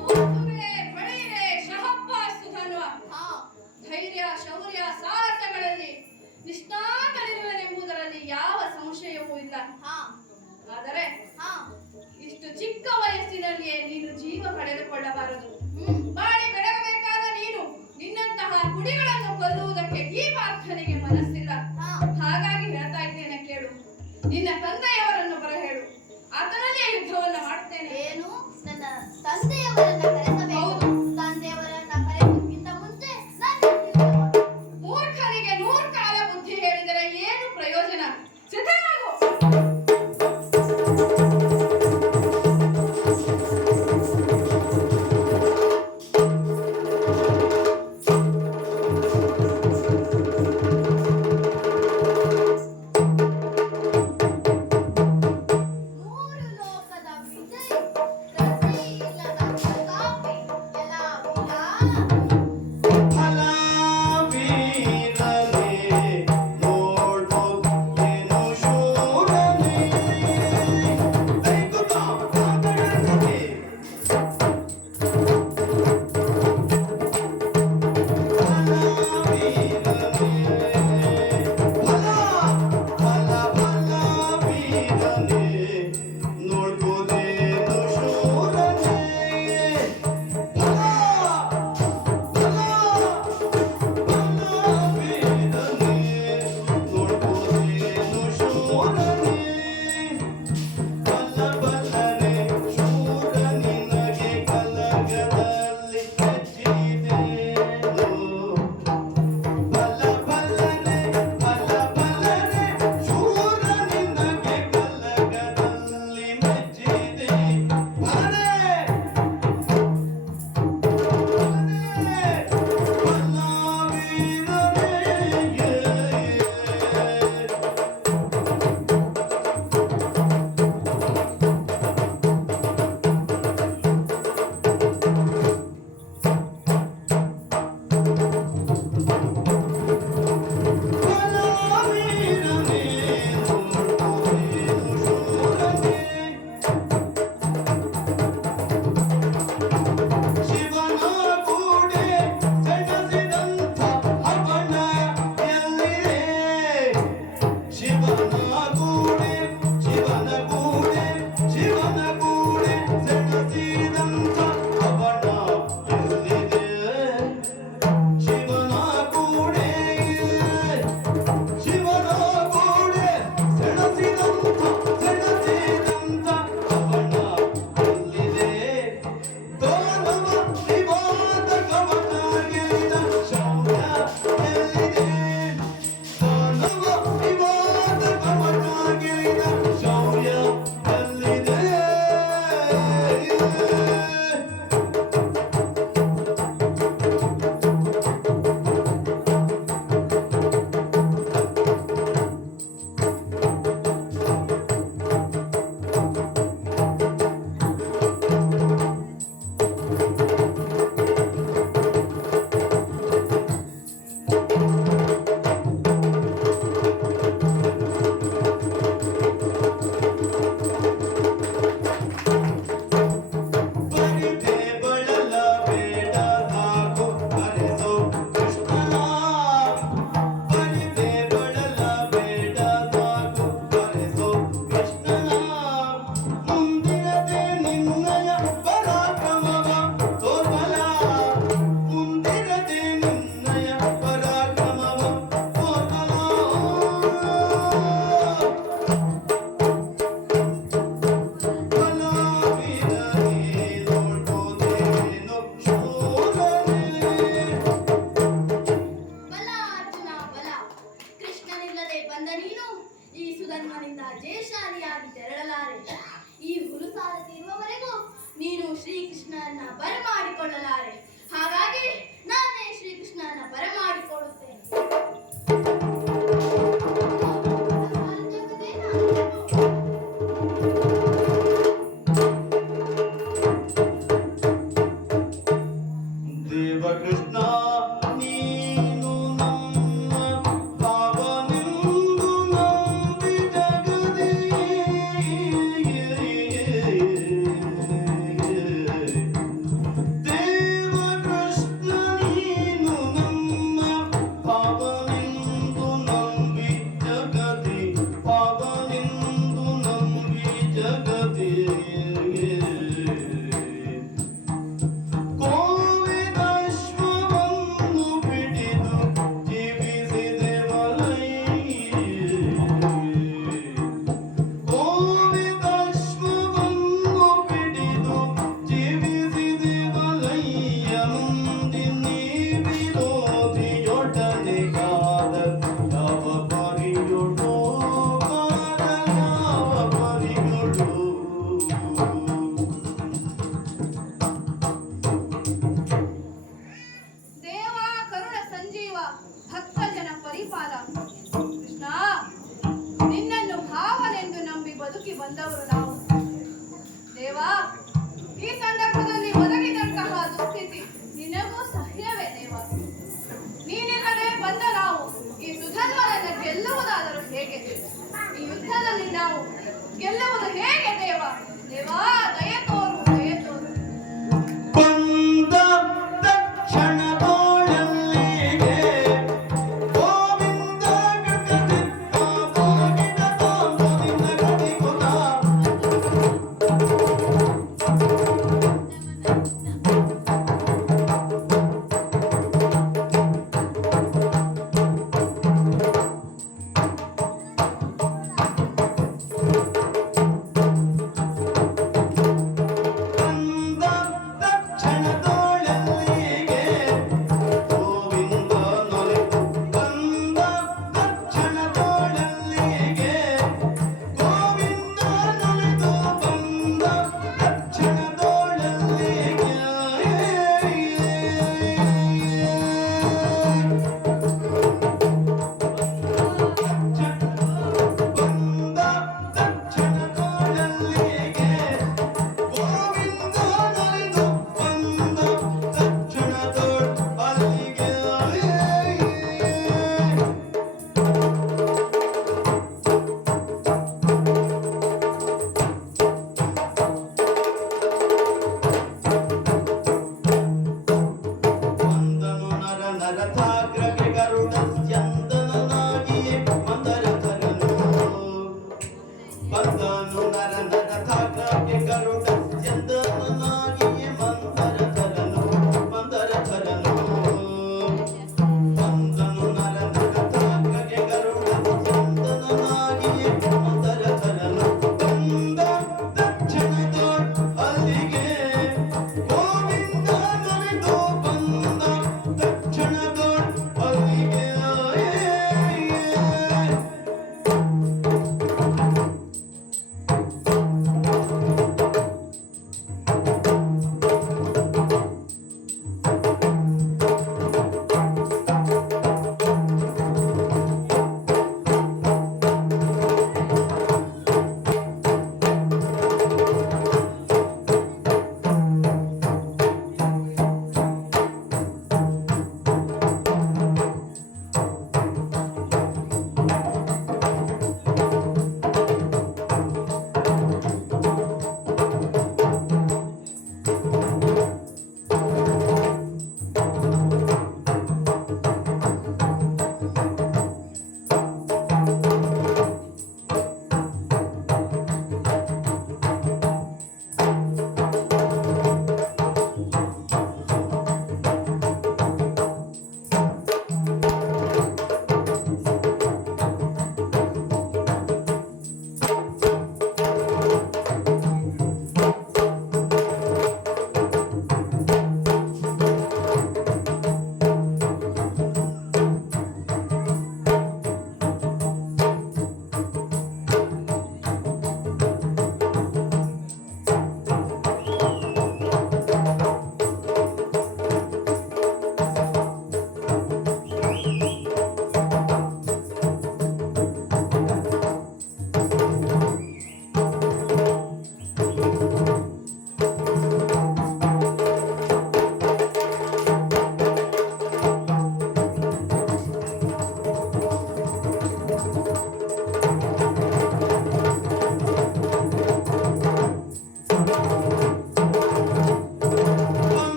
ಕೂತುರೆ, ಬಡಿರೆ, ಶಹಬ್ಬ ಸುಧನ್ವ. ಹಾ ಧೈರ್ಯ, ಶೌರ್ಯ, ಸಾಹಸಗಳಲ್ಲಿ ನಿಷ್ಣಾತನಿರುವನೆಂಬುದರಲ್ಲಿ ಯಾವ ಸಂಶಯವೂ ಇಲ್ಲ. ಹಾ ಆದರೆ ಹಾ ಇಷ್ಟು ಚಿಕ್ಕ ವಯಸ್ಸಿನಲ್ಲಿಯೇ ನೀನು ಜೀವ ಪಡೆದುಕೊಳ್ಳಬಾರದು. ಹ್ಮ್ ಬಾಳಿ ಬೆಳಗಬೇಕಾದ ನೀನು ನಿನ್ನಂತಹ ಕುಡಿಗಳನ್ನು ಕೊಲ್ಲುವುದಕ್ಕೆ ಶ್ರೀಕೃಷ್ಣನನ್ನ ಬರಮಾಡಿಕೊಳ್ಳಲಾರೆ. ಹಾಗಾಗಿ ನಾನೇ ಶ್ರೀಕೃಷ್ಣನನ್ನ ಬರಮಾಡಿಕೊಳ್ಳುತ್ತೇನೆ. ದೇವಕೃಷ್ಣ ನೀನು ನಮ್ಮ ಭಾವನೆಂದು ನಂಬಿ ಜಗದೇ ದೇವಕೃಷ್ಣ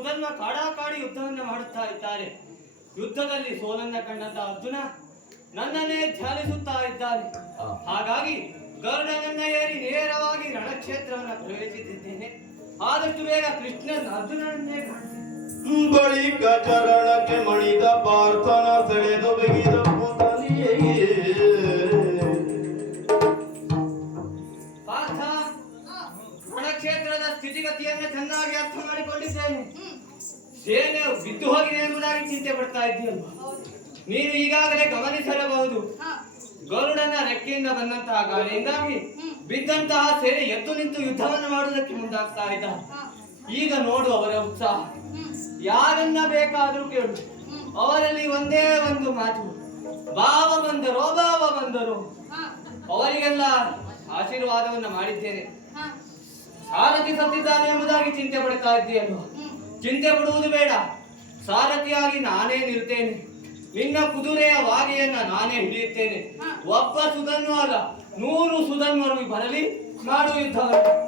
ಸುಧನ್ವ ಕಾಡಾಕಾಡಿ ಯುದ್ಧವನ್ನ ಮಾಡುತ್ತಾ ಇದ್ದಾರೆ. ಯುದ್ಧದಲ್ಲಿ ಸೋಲನ್ನ ಕಂಡಂತ ಅರ್ಜುನ ನನ್ನನ್ನೇ ಧ್ಯಾನಿಸುತ್ತಾ ಇದ್ದಾನೆ. ಹಾಗಾಗಿ ಗರುಡನನ್ನ ಏರಿ ನೇರವಾಗಿ ರಣಕ್ಷೇತ್ರವನ್ನ ಪ್ರವೇಶಿಸಿದ್ದೇನೆ. ಆದಷ್ಟು ಬೇಗ ಕೃಷ್ಣನ್ ಅರ್ಜುನನ್ನೇ ಕಾಣ್ತೇನೆ. ಬಳಿಕ ಚರಣಕ್ಕೆ ಮಣಿದ ಪಾರ್ಥನ ಸೆಳೆದು ಬಿಗಿದ ಮೊದಲಿಯೇ ಪಾರ್ಥ, ರಣಕ್ಷೇತ್ರದ ಸ್ಥಿತಿಗತಿಯನ್ನ ಚೆನ್ನಾಗಿ ಅರ್ಥ ಮಾಡಿಕೊಂಡಿದ್ದೇನೆ. ಸೇನೆ ಬಿದ್ದು ಹೋಗಿದೆ ಎಂಬುದಾಗಿ ಚಿಂತೆ ಪಡ್ತಾ ಇದ್ದೀಯಲ್ವಾ? ನೀನು ಈಗಾಗಲೇ ಗಮನಿಸಿರಬಹುದು, ಗರುಡನ ರೆಕ್ಕೆಯಿಂದ ಬಂದಂತಹ ಗಾಳಿಯಿಂದಾಗಿ ಬಿದ್ದಂತಹ ಸೇನೆ ಎದ್ದು ನಿಂತು ಯುದ್ಧವನ್ನು ಮಾಡುವುದಕ್ಕೆ ಮುಂದಾಗ್ತಾ ಇದ್ದ. ಈಗ ನೋಡು ಅವರ ಉತ್ಸಾಹ. ಯಾರನ್ನ ಬೇಕಾದ್ರೂ ಕೇಳು, ಅವರಲ್ಲಿ ಒಂದೇ ಒಂದು ಮಾತು, ಭಾವ ಬಂದರು. ಅವರಿಗೆಲ್ಲ ಆಶೀರ್ವಾದವನ್ನ ಮಾಡಿದ್ದೇನೆ. ಸಾರಥಿ ಸತ್ತಿದ್ದಾನೆ ಎಂಬುದಾಗಿ ಚಿಂತೆ ಪಡ್ತಾ ಇದ್ದೀಯಲ್ವಾ? ಚಿಂತೆ ಪಡುವುದು ಬೇಡ. ಸಾರಥಿಯಾಗಿ ನಾನೇ ನಿಲ್ತೇನೆ. ನಿನ್ನ ಕುದುರೆಯ ವಾಗೆಯನ್ನ ನಾನೇ ಹಿಡಿಯುತ್ತೇನೆ. ಒಬ್ಬ ಸುಧನ್ವ ಅಲ್ಲ, 100 ಸುಧನ್ವರು ಬರಲಿ, ಮಾಡು ಯುದ್ಧವನ್ನು.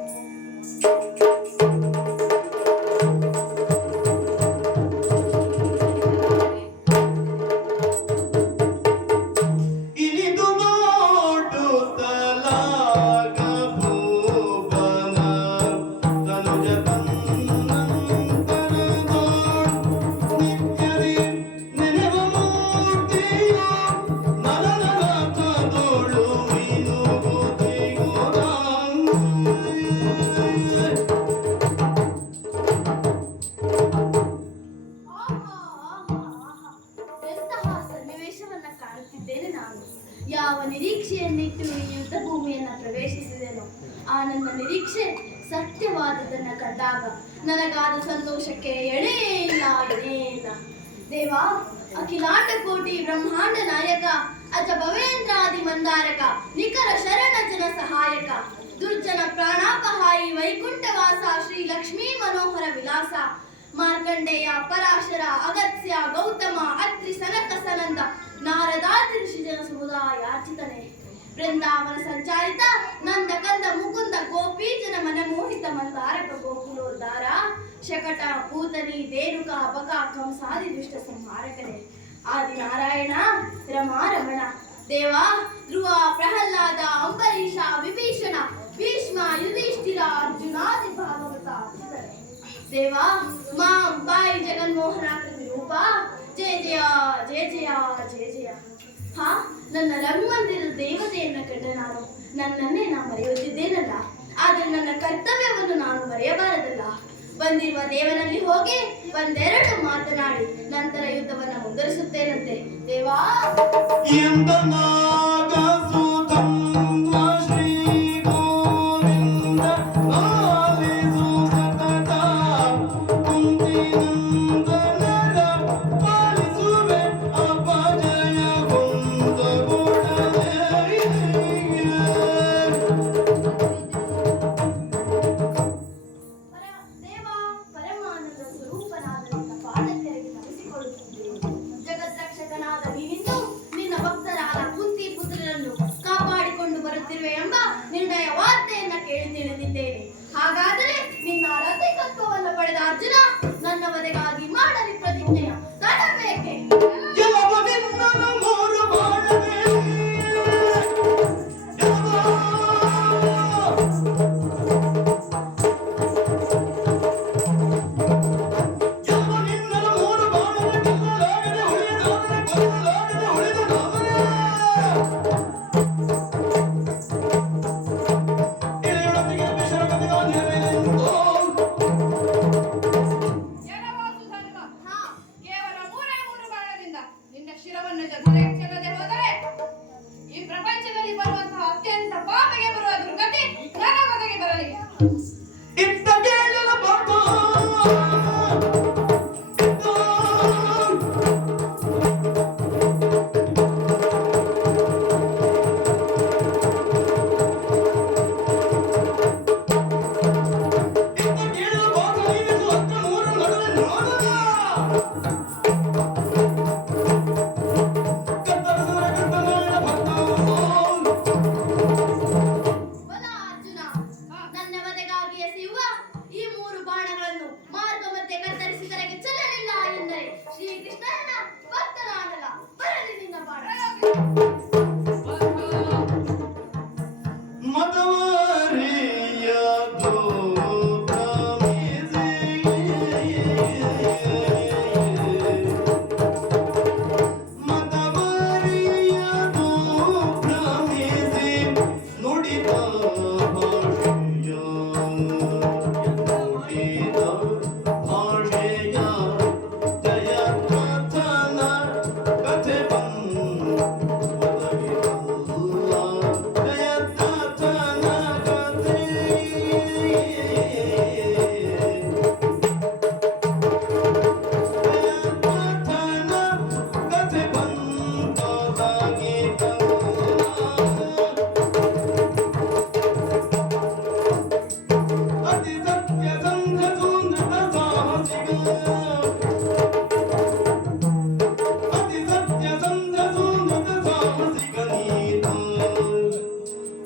ಯಾವ ನಿರೀಕ್ಷೆಯನ್ನಿಟ್ಟು ಈ ಯುದ್ಧ ಭೂಮಿಯನ್ನ ಪ್ರವೇಶಿಸಿದೆನೋ ಆ ನನ್ನ ನಿರೀಕ್ಷೆ ಸತ್ಯವಾದದನ್ನ ಕಂಡಾಗ ನನಗಾದ ಸಂತೋಷಕ್ಕೆ ಎಣೆ ಇಲ್ಲ. ದೇವ, ಅಖಿಲಾಂಡ ಕೋಟಿ ಬ್ರಹ್ಮಾಂಡ ನಾಯಕ, ಅಜ ಭವೇಂದ್ರಾದಿ ಮಂದಾರಕ, ನಿಖರ ಶರಣ ಜನ ಸಹಾಯಕ, ದುರ್ಜನ ಪ್ರಾಣಾಪಹಾಯಿ ವೈಕುಂಠವಾಸ, ಶ್ರೀ ಲಕ್ಷ್ಮೀ ಮನೋಹರ ವಿಲಾಸ, ಮಾರ್ಕಂಡೇಯ ಪರಾಶರ ಅಗತ್ಯ ಗೌತಮ ಅತ್ರಿ ಸನಕ ಸನಂದ ನಾರದಾದಿ ಋಷಿಜನ ಸಮುದಾಯಾರ್ಚಿತನೆ, ಬೃಂದಾವನ ಸಂಚಾರಿತ ನಂದ ಕಂದ ಮುಕುಂದ ಗೋಪಿ ಜನ ಮನಮೋಹಿತ ಮಂದಾರಕ ಗೋಕುಲೋದ್ಧಾರ, ಶಕಟ ಭೂತನಿ ಧೇನುಕ ಬಕ ಕಂಸಾದಿ ದುಷ್ಟ ಸಂಹಾರಕನೇ, ಆದಿನಾರಾಯಣ ರಮಾರಮಣ, ದೇವ ಧ್ರುವ ಪ್ರಹ್ಲಾದ ಅಂಬರೀಷ ವಿಭೀಷಣ ಭೀಷ್ಮ ಯುಧಿಷ್ಠಿರ ಅರ್ಜುನಾದಿ ಭಾಗವತ ಅರ್ಚಿತನೆ, ದೇವ ಮಾಂ ಬಾಯಿ ಜಗನ್ಮೋಹನಾಕೃತಿ ರೂಪ, ಜಯ ಜಯ ಜಯ ಜಯ ಜಯ ಜಯ. ಹಾ, ನನ್ನ ರಘುಮಂದಿರದ ದೇವತೆಯನ್ನ ಕಂಡ ನಾನು ನನ್ನನ್ನೇ ಮರೆಯುತ್ತಿದ್ದೇನಲ್ಲ, ಆದರೆ ನನ್ನ ಕರ್ತವ್ಯವನ್ನು ನಾನು ಮರೆಯಬಾರದಲ್ಲ. ಬಂದಿರುವ ದೇವನಲ್ಲಿ ಹೋಗಿ ಒಂದೆರಡು ಮಾತನಾಡಿ ನಂತರ ಯುದ್ಧವನ್ನು ಮುಂದುವರಿಸುತ್ತೇನಂತೆ. ದೇವಾ ಎಂಬ ನಿರ್ಣಯ ವಾರ್ತೆಯನ್ನ ಕೇಳಿ ತಿಳಿದಿದ್ದೇನೆ. ಹಾಗಾದರೆ ನಿನ್ನ ರಥಿಕತ್ವವನ್ನು ಪಡೆದ ಅರ್ಜುನ ನನ್ನ ವಧೆಗಾಗಿ ಮಾಡಲಿ ಪ್ರತಿಜ್ಞೆಯ ತಡಬೇಕೆ?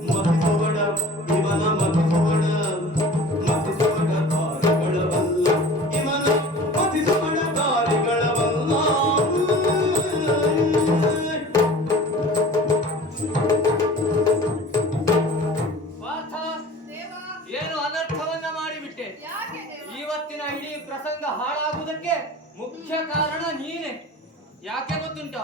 ಮತಿಸುವಡ ಇವನ ಮತಿಸುವಡ ಮತಿಸುವಡ ದಾರಿಗಳವಲ್ಲ ಇವನ ಮತಿಸುವಡ ದಾರಿಗಳವಲ್ಲ. ಪಾರ್ಥ, ದೇವ, ಏನು ಅನರ್ಥವನ್ನ ಮಾಡಿಬಿಟ್ಟೆ. ಯಾಕೆ ದೇವ? ಇವತ್ತಿನ ಇಡೀ ಪ್ರಸಂಗ ಹಾಳಾಗುವುದಕ್ಕೆ ಮುಖ್ಯ ಕಾರಣ ನೀನೆ. ಯಾಕೆ ಗೊತ್ತುಂಟ?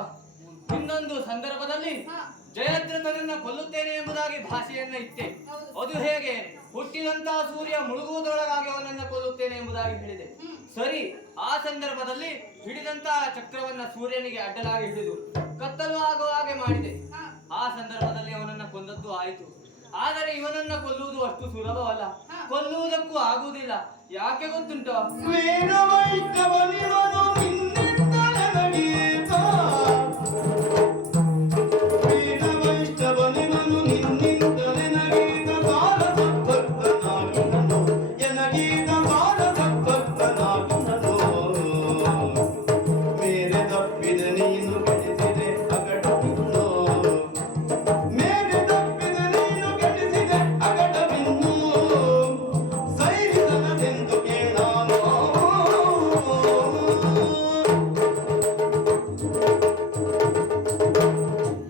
ಇನ್ನೊಂದು ಸಂದರ್ಭದಲ್ಲಿ ಹಾ, ಜಯದ್ರಥನನ್ನ ಕೊಲ್ಲುತ್ತೇನೆ ಎಂಬುದಾಗಿ ಭಾಷೆಯನ್ನ ಇಟ್ಟೆ. ಹೌದು. ಅದು ಹೇಗೆ? ಹುಟ್ಟಿದಂತಹ ಸೂರ್ಯ ಮುಳುಗುವುದರೊಳಗಾಗಿ ಅವನನ್ನ ಕೊಲ್ಲುತ್ತೇನೆ ಎಂಬುದಾಗಿ ಹೇಳಿದೆ. ಸರಿ, ಆ ಸಂದರ್ಭದಲ್ಲಿ ಹಿಡಿದಂತಹ ಚಕ್ರವನ್ನ ಸೂರ್ಯನಿಗೆ ಅಡ್ಡಲಾಗಿ ಹಿಡಿದು ಕತ್ತಲು ಆಗುವ ಹಾಗೆ ಮಾಡಿದೆ. ಹಾ, ಆ ಸಂದರ್ಭದಲ್ಲಿ ಅವನನ್ನ ಕೊಂದದ್ದು ಆಯಿತು. ಆದರೆ ಇವನನ್ನ ಕೊಲ್ಲುವುದು ಅಷ್ಟು ಸುಲಭವಲ್ಲ, ಕೊಲ್ಲುವುದಕ್ಕೂ ಆಗುವುದಿಲ್ಲ. ಯಾಕೆ ಗೊತ್ತುಂಟ? ವೀರವೈಷ್ಣವನಿವನು ನಿನ್ನಿಂದಲೇ ನಡೀತ. ವೀರವೈಷ್ಣವನಿವನು ನಿನ್ನಿಂದಲೇ ನಗೀತ. ಸಾರಸದ್ಭಕ್ತನಾಗಿನನು ಎನಗೀತ ಸಾರಸದ್ಭಕ್ತನಾಗಿನನು. ಮೇರೆ ತಪ್ಪಿದ ನೀನು ಕೆಡಿಸಿದೆ ಅಗಟವಿನ್ನು. ಮೇರೆ ತಪ್ಪಿದ ನೀನು ಕೆಡಿಸಿದೆ ಅಗಟವಿನ್ನು. ಸೈರಿಸನದೆಂದು ಕೇಳಾನು.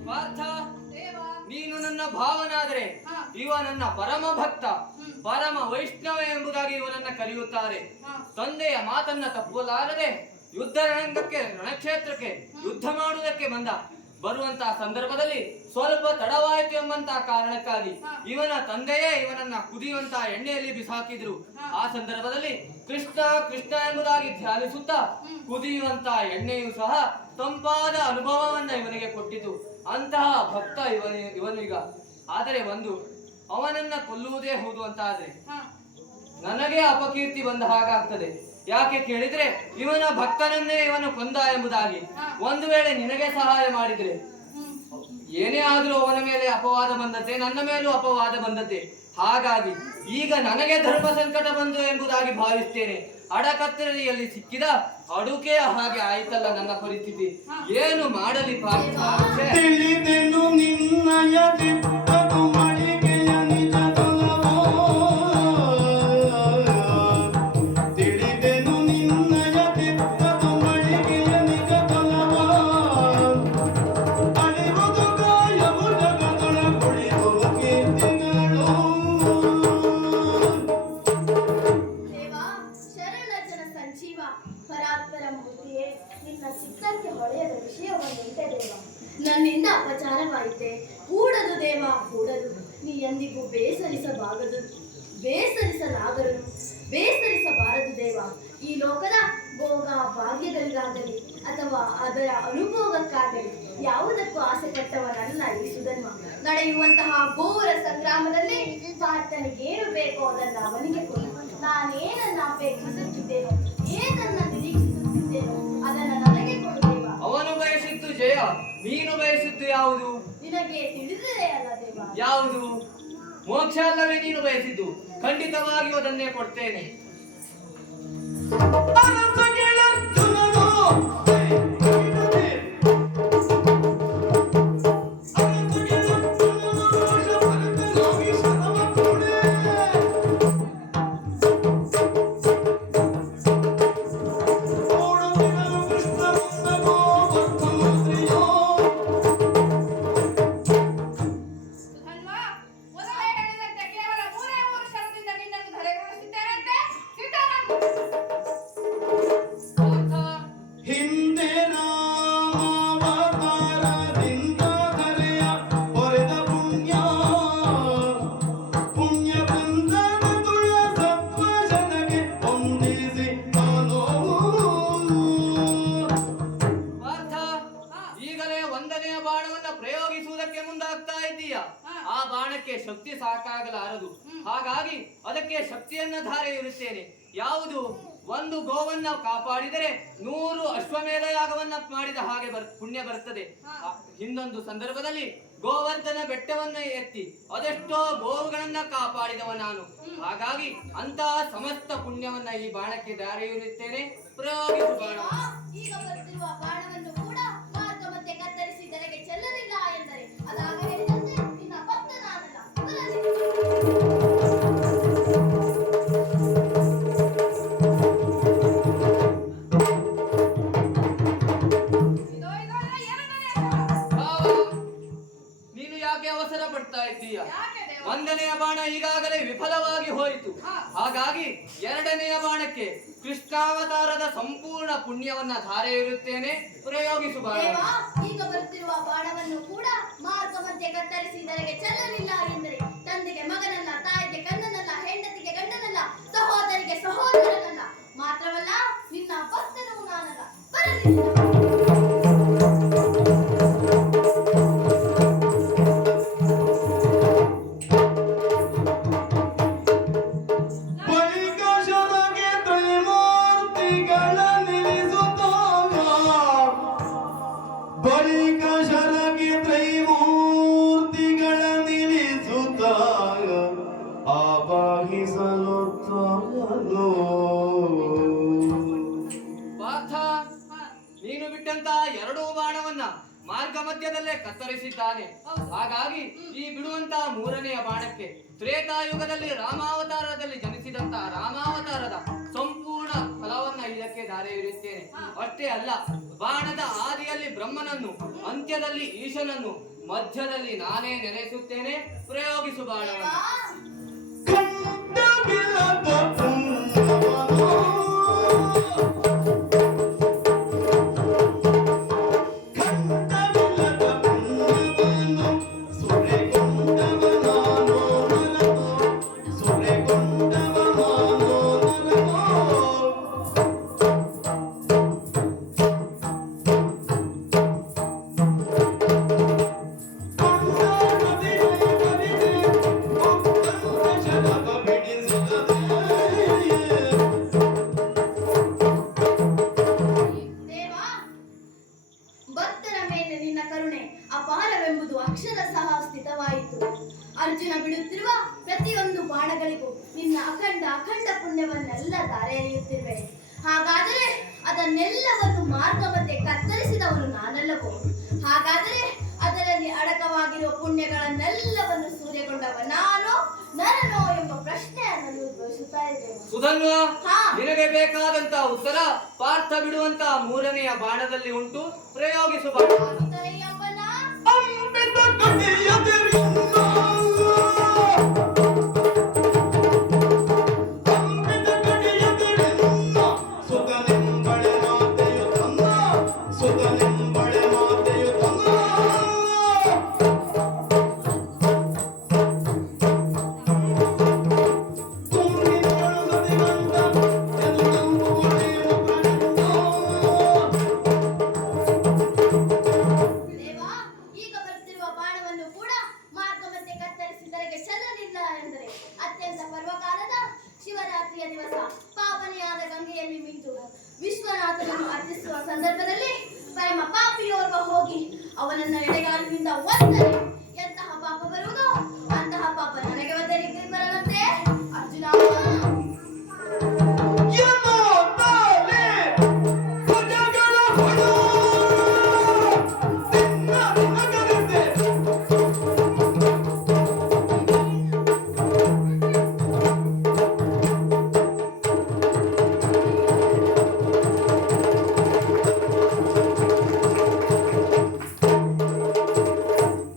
ಪಾರ್ಥ, ದೇವ, ನೀನು ನನ್ನ ಭಾವನಾದರೆ ಹಾ. ಇವ ನನ್ನ ಪರಮ ಭಕ್ತ, ಪರಮ ವೈಷ್ಣವ ಎಂಬುದಾಗಿ ಇವನನ್ನ ಕರೆಯುತ್ತಾರೆ. ಹಾ. ತಂದೆಯ ಮಾತನ್ನ ತಪ್ಪಲಾರದೆ ಯುದ್ಧ ರಣಕ್ಷೇತ್ರಕ್ಕೆ ಯುದ್ಧ ಮಾಡುವುದಕ್ಕೆ ಬರುವಂತಹ ಸಂದರ್ಭದಲ್ಲಿ ಸ್ವಲ್ಪ ತಡವಾಯಿತು ಎಂಬಂತಹ ಕಾರಣಕ್ಕಾಗಿ ಇವನ ತಂದೆಯೇ ಇವನನ್ನ ಕುದಿಯುವಂತಹ ಎಣ್ಣೆಯಲ್ಲಿ ಬಿಸಾಕಿದ್ರು. ಆ ಸಂದರ್ಭದಲ್ಲಿ ಕೃಷ್ಣ ಕೃಷ್ಣ ಎಂಬುದಾಗಿ ಧ್ಯಾನಿಸುತ್ತಾ ಕುದಿಯುವಂತಹ ಎಣ್ಣೆಯು ಸಹ ತಂಪಾದ ಅನುಭವವನ್ನ ಇವನಿಗೆ ಕೊಟ್ಟಿತು. ಅಂತಹ ಭಕ್ತ ಇವನೀಗ. ಆದರೆ ಅವನನ್ನ ಕೊಲ್ಲುವುದೇ ಹೌದು ಅಂತ ಆದ್ರೆ ಹಾ, ನನಗೆ ಅಪಕೀರ್ತಿ ಬಂದ ಹಾಗಾಗ್ತದೆ. ಯಾಕೆ ಕೇಳಿದ್ರೆ ಇವನ ಭಕ್ತನನ್ನೇ ಇವನು ಕೊಂದ ಎಂಬುದಾಗಿ ಒಂದು ವೇಳೆ ನಿನಗೆ ಸಹಾಯ ಮಾಡಿದ್ರೆ ಏನೇ ಆದ್ರೂ ಅವನ ಮೇಲೆ ಅಪವಾದ ಬಂದತೆ, ನನ್ನ ಮೇಲೂ ಅಪವಾದ ಬಂದತೆ. ಹಾಗಾಗಿ ಈಗ ನನಗೆ ಧರ್ಮ ಸಂಕಟ ಬಂದು ಎಂಬುದಾಗಿ ಭಾವಿಸ್ತೇನೆ. ಅಡಕತ್ತರಿಯಲ್ಲಿ ಸಿಕ್ಕಿದ ಅಡುಗೆಯ ಹಾಗೆ ಆಯ್ತಲ್ಲ ನನ್ನ ಪರಿಸ್ಥಿತಿ. ಏನು ಮಾಡಲಿ ಪಾರ್ಥ? ತಿಳಿದೆನು ನಿನ್ನಯ ದಿಟ್ಟದು ಮಳಿಗೆಯ ನಿಜದೊಲವೋ. ತಿಳಿದೆನು ನಿನ್ನಯ ದಿಟ್ಟದು ಮಳಿಗೆಯ ನಿಜದೊಲವೋ. ಅಳಿವುದು ಕಾಯವು ಜಗದೊಳ ಕುಳಿತು ಕೀರ್ತಿಗಳು. ದೇವ, ಶರಣ ಜನ ಸಂಜೀವ, ಪರಾತ್ಪರ ಮೂರ್ತಿಯೇ, ನಿನ್ನ ಚಿತ್ತಕ್ಕೆ ಹೊಳೆಯದ ವಿಷಯವನ್ನುಂಟೆ ದೇವ. ನನ್ನಿಂದ ಅಪಚಾರವಾಯಿತೆ, ಕೂಡದು ದೇವ, ಕೂಡದು. ನೀ ಎಂದಿಗೂ ಬೇಸರಿಸಬಾರದು ದೇವ. ಈ ಲೋಕದ ಭೋಗ ಭಾಗ್ಯಗಳಿಗಾಗಲಿ ಅಥವಾ ಅದರ ಅನುಭೋಗಕ್ಕಾಗಲಿ ಯಾವುದಕ್ಕೂ ಆಸೆ ಪಟ್ಟವನಲ್ಲ ಈ ಸುಧನ್ವ. ನಡೆಯುವಂತಹ ಘೋರ ಸಂಗ್ರಾಮದಲ್ಲಿ ಪಾರ್ಥನಿಗೇನು ಬೇಕೋ ಅದನ್ನು ಅವನಿಗೆ ಕೊಡು. ನಾನೇನನ್ನ ಅಪೇಕ್ಷಿಸುತ್ತಿದ್ದೇನೋ, ಏನನ್ನ ನಿರೀಕ್ಷಿಸುತ್ತಿದ್ದೇನೋ ಅದನ್ನು ನನಗೆ ಕೊಡು ದೇವ. ಅವನು ಬಯಸಿದ್ದು ಜಯ, ನೀನು ಬಯಸಿದ್ದು ಯಾವುದು? ನಿನಗೆ ತಿಳಿದಿದೆ ಅಲ್ಲ ದೇವ. ಯಾವುದು? ಮೋಕ್ಷ ಅಲ್ಲವೇ ನೀನು ಬಯಸಿದ್ದು? ಖಂಡಿತವಾಗಿಯೂ ಅದನ್ನೇ ಕೊಡ್ತೇನೆ. ಅನಸಗೆಳರ್ಜುನನು ರೋಷಭರಿತನಾಗಿ ಶರವ ಕೊಡೆ. ಓಡುತ್ತಿರಲು ಕೃಷ್ಣನಂದನೋ ಭಕ್ತಮೂರ್ತಿಯೋ. ಸುಧನ್ವ, ಮೊದಲೇ ಹೇಳಿದಂತೆ ಕೇವಲ 3 ಕ್ಷಣದಿಂದ ನಿನ್ನನ್ನು ಧರೆಗೊಳಿಸಿದ್ದೇನಂತೆ. ಸಿದ್ಧನಾಗು. ಪಾರ್ಥ, ಹಿಂದೆ ರಾಮಾವತಾರದಿಂದ ಧರೆಯ ಹೊರೆದ ಪುಣ್ಯ ಬಂಧನ ತುಳ ಸತ್ವ ಜನಗೆ ಹೊಂದಿಸಿ ತಾನೋ. ಪಾರ್ಥ, ಈಗಲೇ 1ನೇ ಬಾಣವನ್ನ ಪ್ರಯೋಗಿಸುವುದಕ್ಕೆ ಮುಂದಾಗ್ತಾ ಇದ್ದೀಯ. ಆ ಬಾಣಕ್ಕೆ ಶಕ್ತಿ ಸಾಕಾಗಲಾರದು. ಹಾಗಾಗಿ ಅದಕ್ಕೆ ಶಕ್ತಿಯನ್ನ ಧಾರೆ ಇರುತ್ತೇನೆ. ಯಾವುದು? ಒಂದು ಗೋವನ್ನ ಕಾಪಾಡಿದರೆ 100 ಅಶ್ವಮೇಧ ಯಾಗವನ್ನ ಮಾಡಿದ ಹಾಗೆ ಪುಣ್ಯ ಬರ್ತದೆ. ಹಿಂದೊಂದು ಸಂದರ್ಭದಲ್ಲಿ ಗೋವರ್ಧನ ಬೆಟ್ಟವನ್ನ ಎತ್ತಿ ಅದೆಷ್ಟೋ ಗೋವುಗಳನ್ನ ಕಾಪಾಡಿದವ ನಾನು. ಹಾಗಾಗಿ ಅಂತಹ ಸಮಸ್ತ ಪುಣ್ಯವನ್ನ ಈ ಬಾಣಕ್ಕೆ ಧಾರೆ ಇರುತ್ತೇನೆ. ಪ್ರಯೋಗಿಸು ಬಾಣ. ಈಗ ಬರುತ್ತಿರುವ ಬಾಣವನ್ನು ಕೂಡ ಮಾರ್ಗ ಮಧ್ಯೆ ಕತ್ತರಿಸಿ ತಲೆಗೆ ಚೆಲ್ಲಲಿಲ್ಲ ಎಂದರೆ ಅದಾಗ ಹೇಳಿದಂತೆ ನಿನ್ನ ಭಕ್ತ ನಾನಲ್ಲ. ಯಾಕೆ ದೇವ? ಒಂದನೆಯ ಬಾಣ ಈಗಾಗಲೇ ವಿಫಲವಾಗಿ ಹೋಯಿತು. ಹಾ. ಹಾಗಾಗಿ ಎರಡನೆಯ ಬಾಣಕ್ಕೆ ಕೃಷ್ಣಾವತಾರದ ಸಂಪೂರ್ಣ ಪುಣ್ಯವನ್ನ ಧಾರೆ ಇರುತ್ತೇನೆ, ಪ್ರಯೋಗಿಸು ಬಾಣ. ದೇವ, ಈಗ ಬರುತ್ತಿರುವ ಬಾಣವನ್ನು ಕೂಡ ಮಾರ್ಗ ಮಧ್ಯೆ ಕತ್ತರಿಸಿ ಇದರಿಗೆ ಚೆಲ್ಲಲಿಲ್ಲ ಎಂದರೆ ತಂದೆಗೆ ಮಗನಲ್ಲ, ತಾಯಿಗೆ ಕಣ್ಣನಲ್ಲ, ಹೆಂಡತಿಗೆ ಗಂಡನಲ್ಲ, ಸಹೋದರಿಗೆ ಸಹೋದರನಲ್ಲ, ಮಾತ್ರವಲ್ಲ ನಿನ್ನ ಭಕ್ತನೂ ನಾನಲ್ಲ. ಬಳಿಕ ಶರಗೆ ತ್ರೈಮೂರ್ತಿಗಳ ನಿಲ್ಲಿಸುತ್ತಾಗ, ಬಳಿಕ ಶರಗೆ ತ್ರೈಮೂರ್ತಿಗಳ ನಿಲ್ಲಿಸುತ್ತಾಗ ಆವಾಹಿಸಲುತ್ತಾಗಲೋ. ಪಾರ್ಥ, ನೀನು ಬಿಟ್ಟಂತ ಎರಡೂ ಬಾಣವನ್ನ ಮಾರ್ಗ ಮಧ್ಯದಲ್ಲೇ ಕತ್ತರಿಸಿದ್ದಾನೆ. ಹಾಗಾಗಿ ಈ ಬಿಡುವಂತ ಮೂರನೆಯ ಬಾಣಕ್ಕೆ ತ್ರೇತಾಯುಗದಲ್ಲಿ ರಾಮಾವತಾರದಲ್ಲಿ ಜನಿಸಿದಂತ ರಾಮಾವತಾರದ ಸಂಪೂರ್ಣ ಫಲವನ್ನ ಇದಕ್ಕೆ ಧಾರೆ ಇರುತ್ತೇನೆ. ಅಷ್ಟೇ ಅಲ್ಲ, ಬಾಣದ ಆದಿಯಲ್ಲಿ ಬ್ರಹ್ಮನನ್ನು, ಅಂತ್ಯದಲ್ಲಿ ಈಶನನ್ನು, ಮಧ್ಯದಲ್ಲಿ ನಾನೇ ನೆಲೆಸುತ್ತೇನೆ, ಪ್ರಯೋಗಿಸು ಬಾಣವನ್ನು. ಕಂಡವಿಲ್ಲದ ಪುಣ್ಯವನೋ, ಕಂಡವಿಲ್ಲದ ಪುಣ್ಯವನ್ನು ಸುರೆಗೊಂಡವನಾನೋ ನನಗೋ, ಸುರೆಗೊಂಡವನಾನೋ ನನಗೋ. ದೇವ, ಭಕ್ತರ ಮೇಲೆ ನಿನ್ನ ಕರುಣೆ ಅಪಾರವೆಂಬುದು ಅಕ್ಷರ ಸಹ ಸ್ಥಿತವಾಯಿತು. ಅರ್ಜುನ ಬಿಡುತ್ತಿರುವ ಪ್ರತಿಯೊಂದು ಬಾಣಗಳಿಗೂ ನಿನ್ನ ಅಖಂಡ ಅಖಂಡ ಪುಣ್ಯವನ್ನೆಲ್ಲ ಧಾರೆ ಎರೆಯುತ್ತಿರುವೆ. ಹಾಗಾದರೆ ಅದನ್ನೆಲ್ಲವನ್ನು ಮಾರ್ಗ ಮಧ್ಯೆ ಕತ್ತರಿಸಿದವನು ನಾನಲ್ಲವೋ? ಹಾಗಾದರೆ ಅದರಲ್ಲಿ ಅಡಕವಾಗಿರುವ ಪುಣ್ಯಗಳನ್ನೆಲ್ಲವನ್ನು ಸೂರೆಗೊಂಡವ ನಾನು ನರನೋ ಎಂಬ ಪ್ರಶ್ನೆಯನ್ನು ಉದ್ಭವಿಸುತ್ತಾ ಇದ್ದೇವೆ. ಸುಧನ್ವ, ಹಾ. ನಿನಗೆ ಬೇಕಾದಂತ ಉತ್ತರ ಪಾರ್ಥ ಬಿಡುವಂತ ಮೂರನೆಯ ಬಾಣದಲ್ಲಿ ಉಂಟು, ಪ್ರಯೋಗಿಸು ಬಾಣ. ಎಂಬನ ಅಂಬಿತ ಕಟಿಯದಿರಿನ್ನ, ಅಂಬಿತ ಕಟಿಯದಿರಿನ್ನ, ಸುತನೆಂಬಳೆ ಮಾತೆಯು ತನ್ನ, ಸುತನೆಂಬಳೆ ಮಾತೆಯು ತನ್ನ. ತುಂಬಿದಳು ಸತಿಗಂಧ, ಎಲ್ಲಂಬುವಳೇನು ಪ್ರಚಂಡ. ದೇವ, ಈಗ ಬರುತ್ತಿರುವ ಬಾಣವನ್ನು ಕೂಡ ಮಾರ್ಗ ಮಧ್ಯೆ ಕತ್ತರಿಸಿದರಿಗೆ ಚೆಲ್ಲಲಿಲ್ಲ ಎಂದರೆ ಅತ್ಯಂತ ಪರ್ವಕಾಲದ ಶಿವರಾತ್ರಿಯ ದಿವಸ ಪಾವನಿಯಾದ ಗಂಗೆಯಲ್ಲಿ ಮಿಂಚು ವಿಶ್ವನಾಥನನ್ನು ಅರ್ಚಿಸುವ ಸಂದರ್ಭದಲ್ಲಿ ಪರಮ ಪಾಪಿಯೋರ್ವ ಹೋಗಿ ಅವನನ್ನ ಎಡೆಗಾಲಿನಿಂದ ಒತ್ತರೆ ಎಂತಹ ಪಾಪ ಬರುವುದು ಅಂತಹ ಪಾಪ ನನಗೆ ಒದ್ದರಿಗೆ ಬರದಂತೆ ಅರ್ಜುನ. ಯಮೋತಾಲೆ ಭುಜಗಳ ಹೊಡ, ನಿನ್ನ ನಗರದೆ.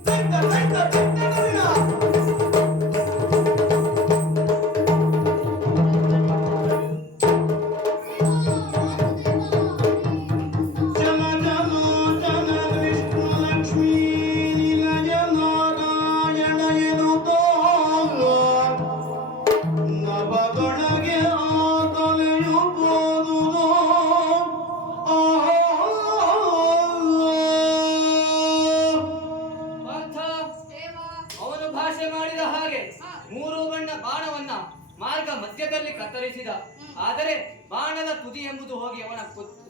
ದೈತ ದೈತ ದೈತಗಳಿನ. ಜನ ಜನ ಜನ ವಿಷ್ಣು ಲಕ್ಷ್ಮೀ ನಿಲಯ ನಾರಾಯಣ ಎನ್ನುತ್ತಾಗ, ನವಗಣಗೆ ಆತಲೆಯು ಬೋದುದೋ. ಪಾರ್ಥ, ದೇವ, ಅವನು ಭಾಷೆ ಮಾಡಿದ ಹಾಗೆ ಮೂರು ಬಣ್ಣ ಬಾಣವನ್ನ ಮಾರ್ಗ ಮಧ್ಯದಲ್ಲಿ ಕತ್ತರಿಸಿದ. ಆದರೆ ಬಾಣದ ತುದಿ ಎಂಬುದು ಹೋಗಿ ಅವನ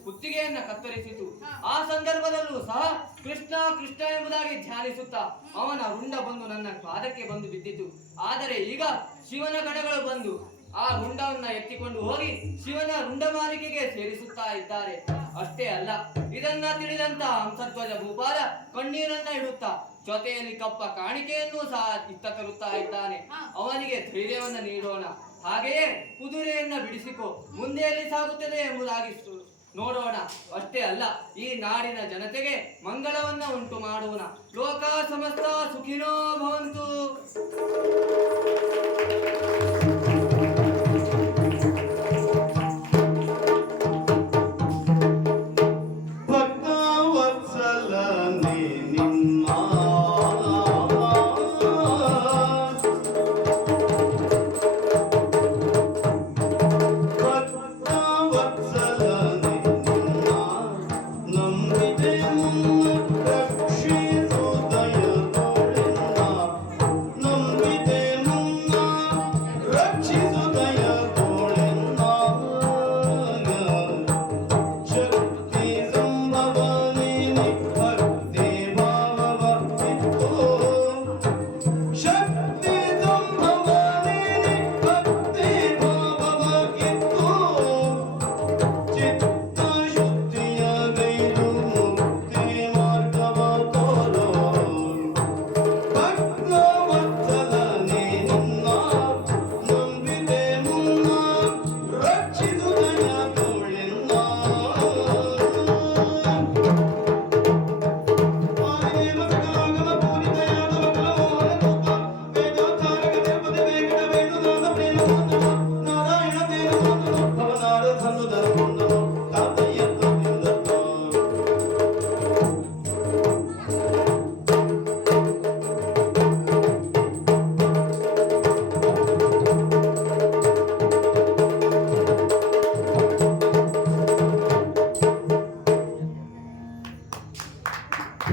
ಕುತ್ತಿಗೆಯನ್ನ ಕತ್ತರಿಸಿತು. ಆ ಸಂದರ್ಭದಲ್ಲೂ ಸಹ ಕೃಷ್ಣ ಕೃಷ್ಣ ಎಂಬುದಾಗಿ ಧ್ಯಾನಿಸುತ್ತಾ ಅವನ ರುಂಡ ಬಂದು ನನ್ನ ಪಾದಕ್ಕೆ ಬಂದು ಬಿದ್ದಿತು. ಆದರೆ ಈಗ ಶಿವನ ಗಣಗಳು ಬಂದು ಆ ರುಂಡವನ್ನ ಎತ್ತಿಕೊಂಡು ಹೋಗಿ ಶಿವನ ರುಂಡಮಾಲಿಕೆಗೆ ಸೇರಿಸುತ್ತಾ ಇದ್ದಾರೆ. ಅಷ್ಟೇ ಅಲ್ಲ, ಇದನ್ನ ತಿಳಿದಂತ ಹಂಸಧ್ವಜ ಭೂಪಾಲ ಕಣ್ಣೀರನ್ನ ಇಡುತ್ತಾ ಜೊತೆಯಲ್ಲಿ ಕಪ್ಪ ಕಾಣಿಕೆಯನ್ನೂ ಸಹ ಇತ್ತ ತರುತ್ತಾ ಇದ್ದಾನೆ. ಅವನಿಗೆ ಧೈರ್ಯವನ್ನ ನೀಡೋಣ. ಹಾಗೆಯೇ ಕುದುರೆಯನ್ನ ಬಿಡಿಸಿಕೊ, ಮುಂದೆ ಎಲ್ಲಿ ಸಾಗುತ್ತದೆ ಎಂಬುದಾಗಿ ನೋಡೋಣ. ಅಷ್ಟೇ ಅಲ್ಲ, ಈ ನಾಡಿನ ಜನತೆಗೆ ಮಂಗಳವನ್ನ ಉಂಟು ಮಾಡೋಣ. ಲೋಕ ಸಮಸ್ತ ಸುಖಿನೋ ಭವಂತು.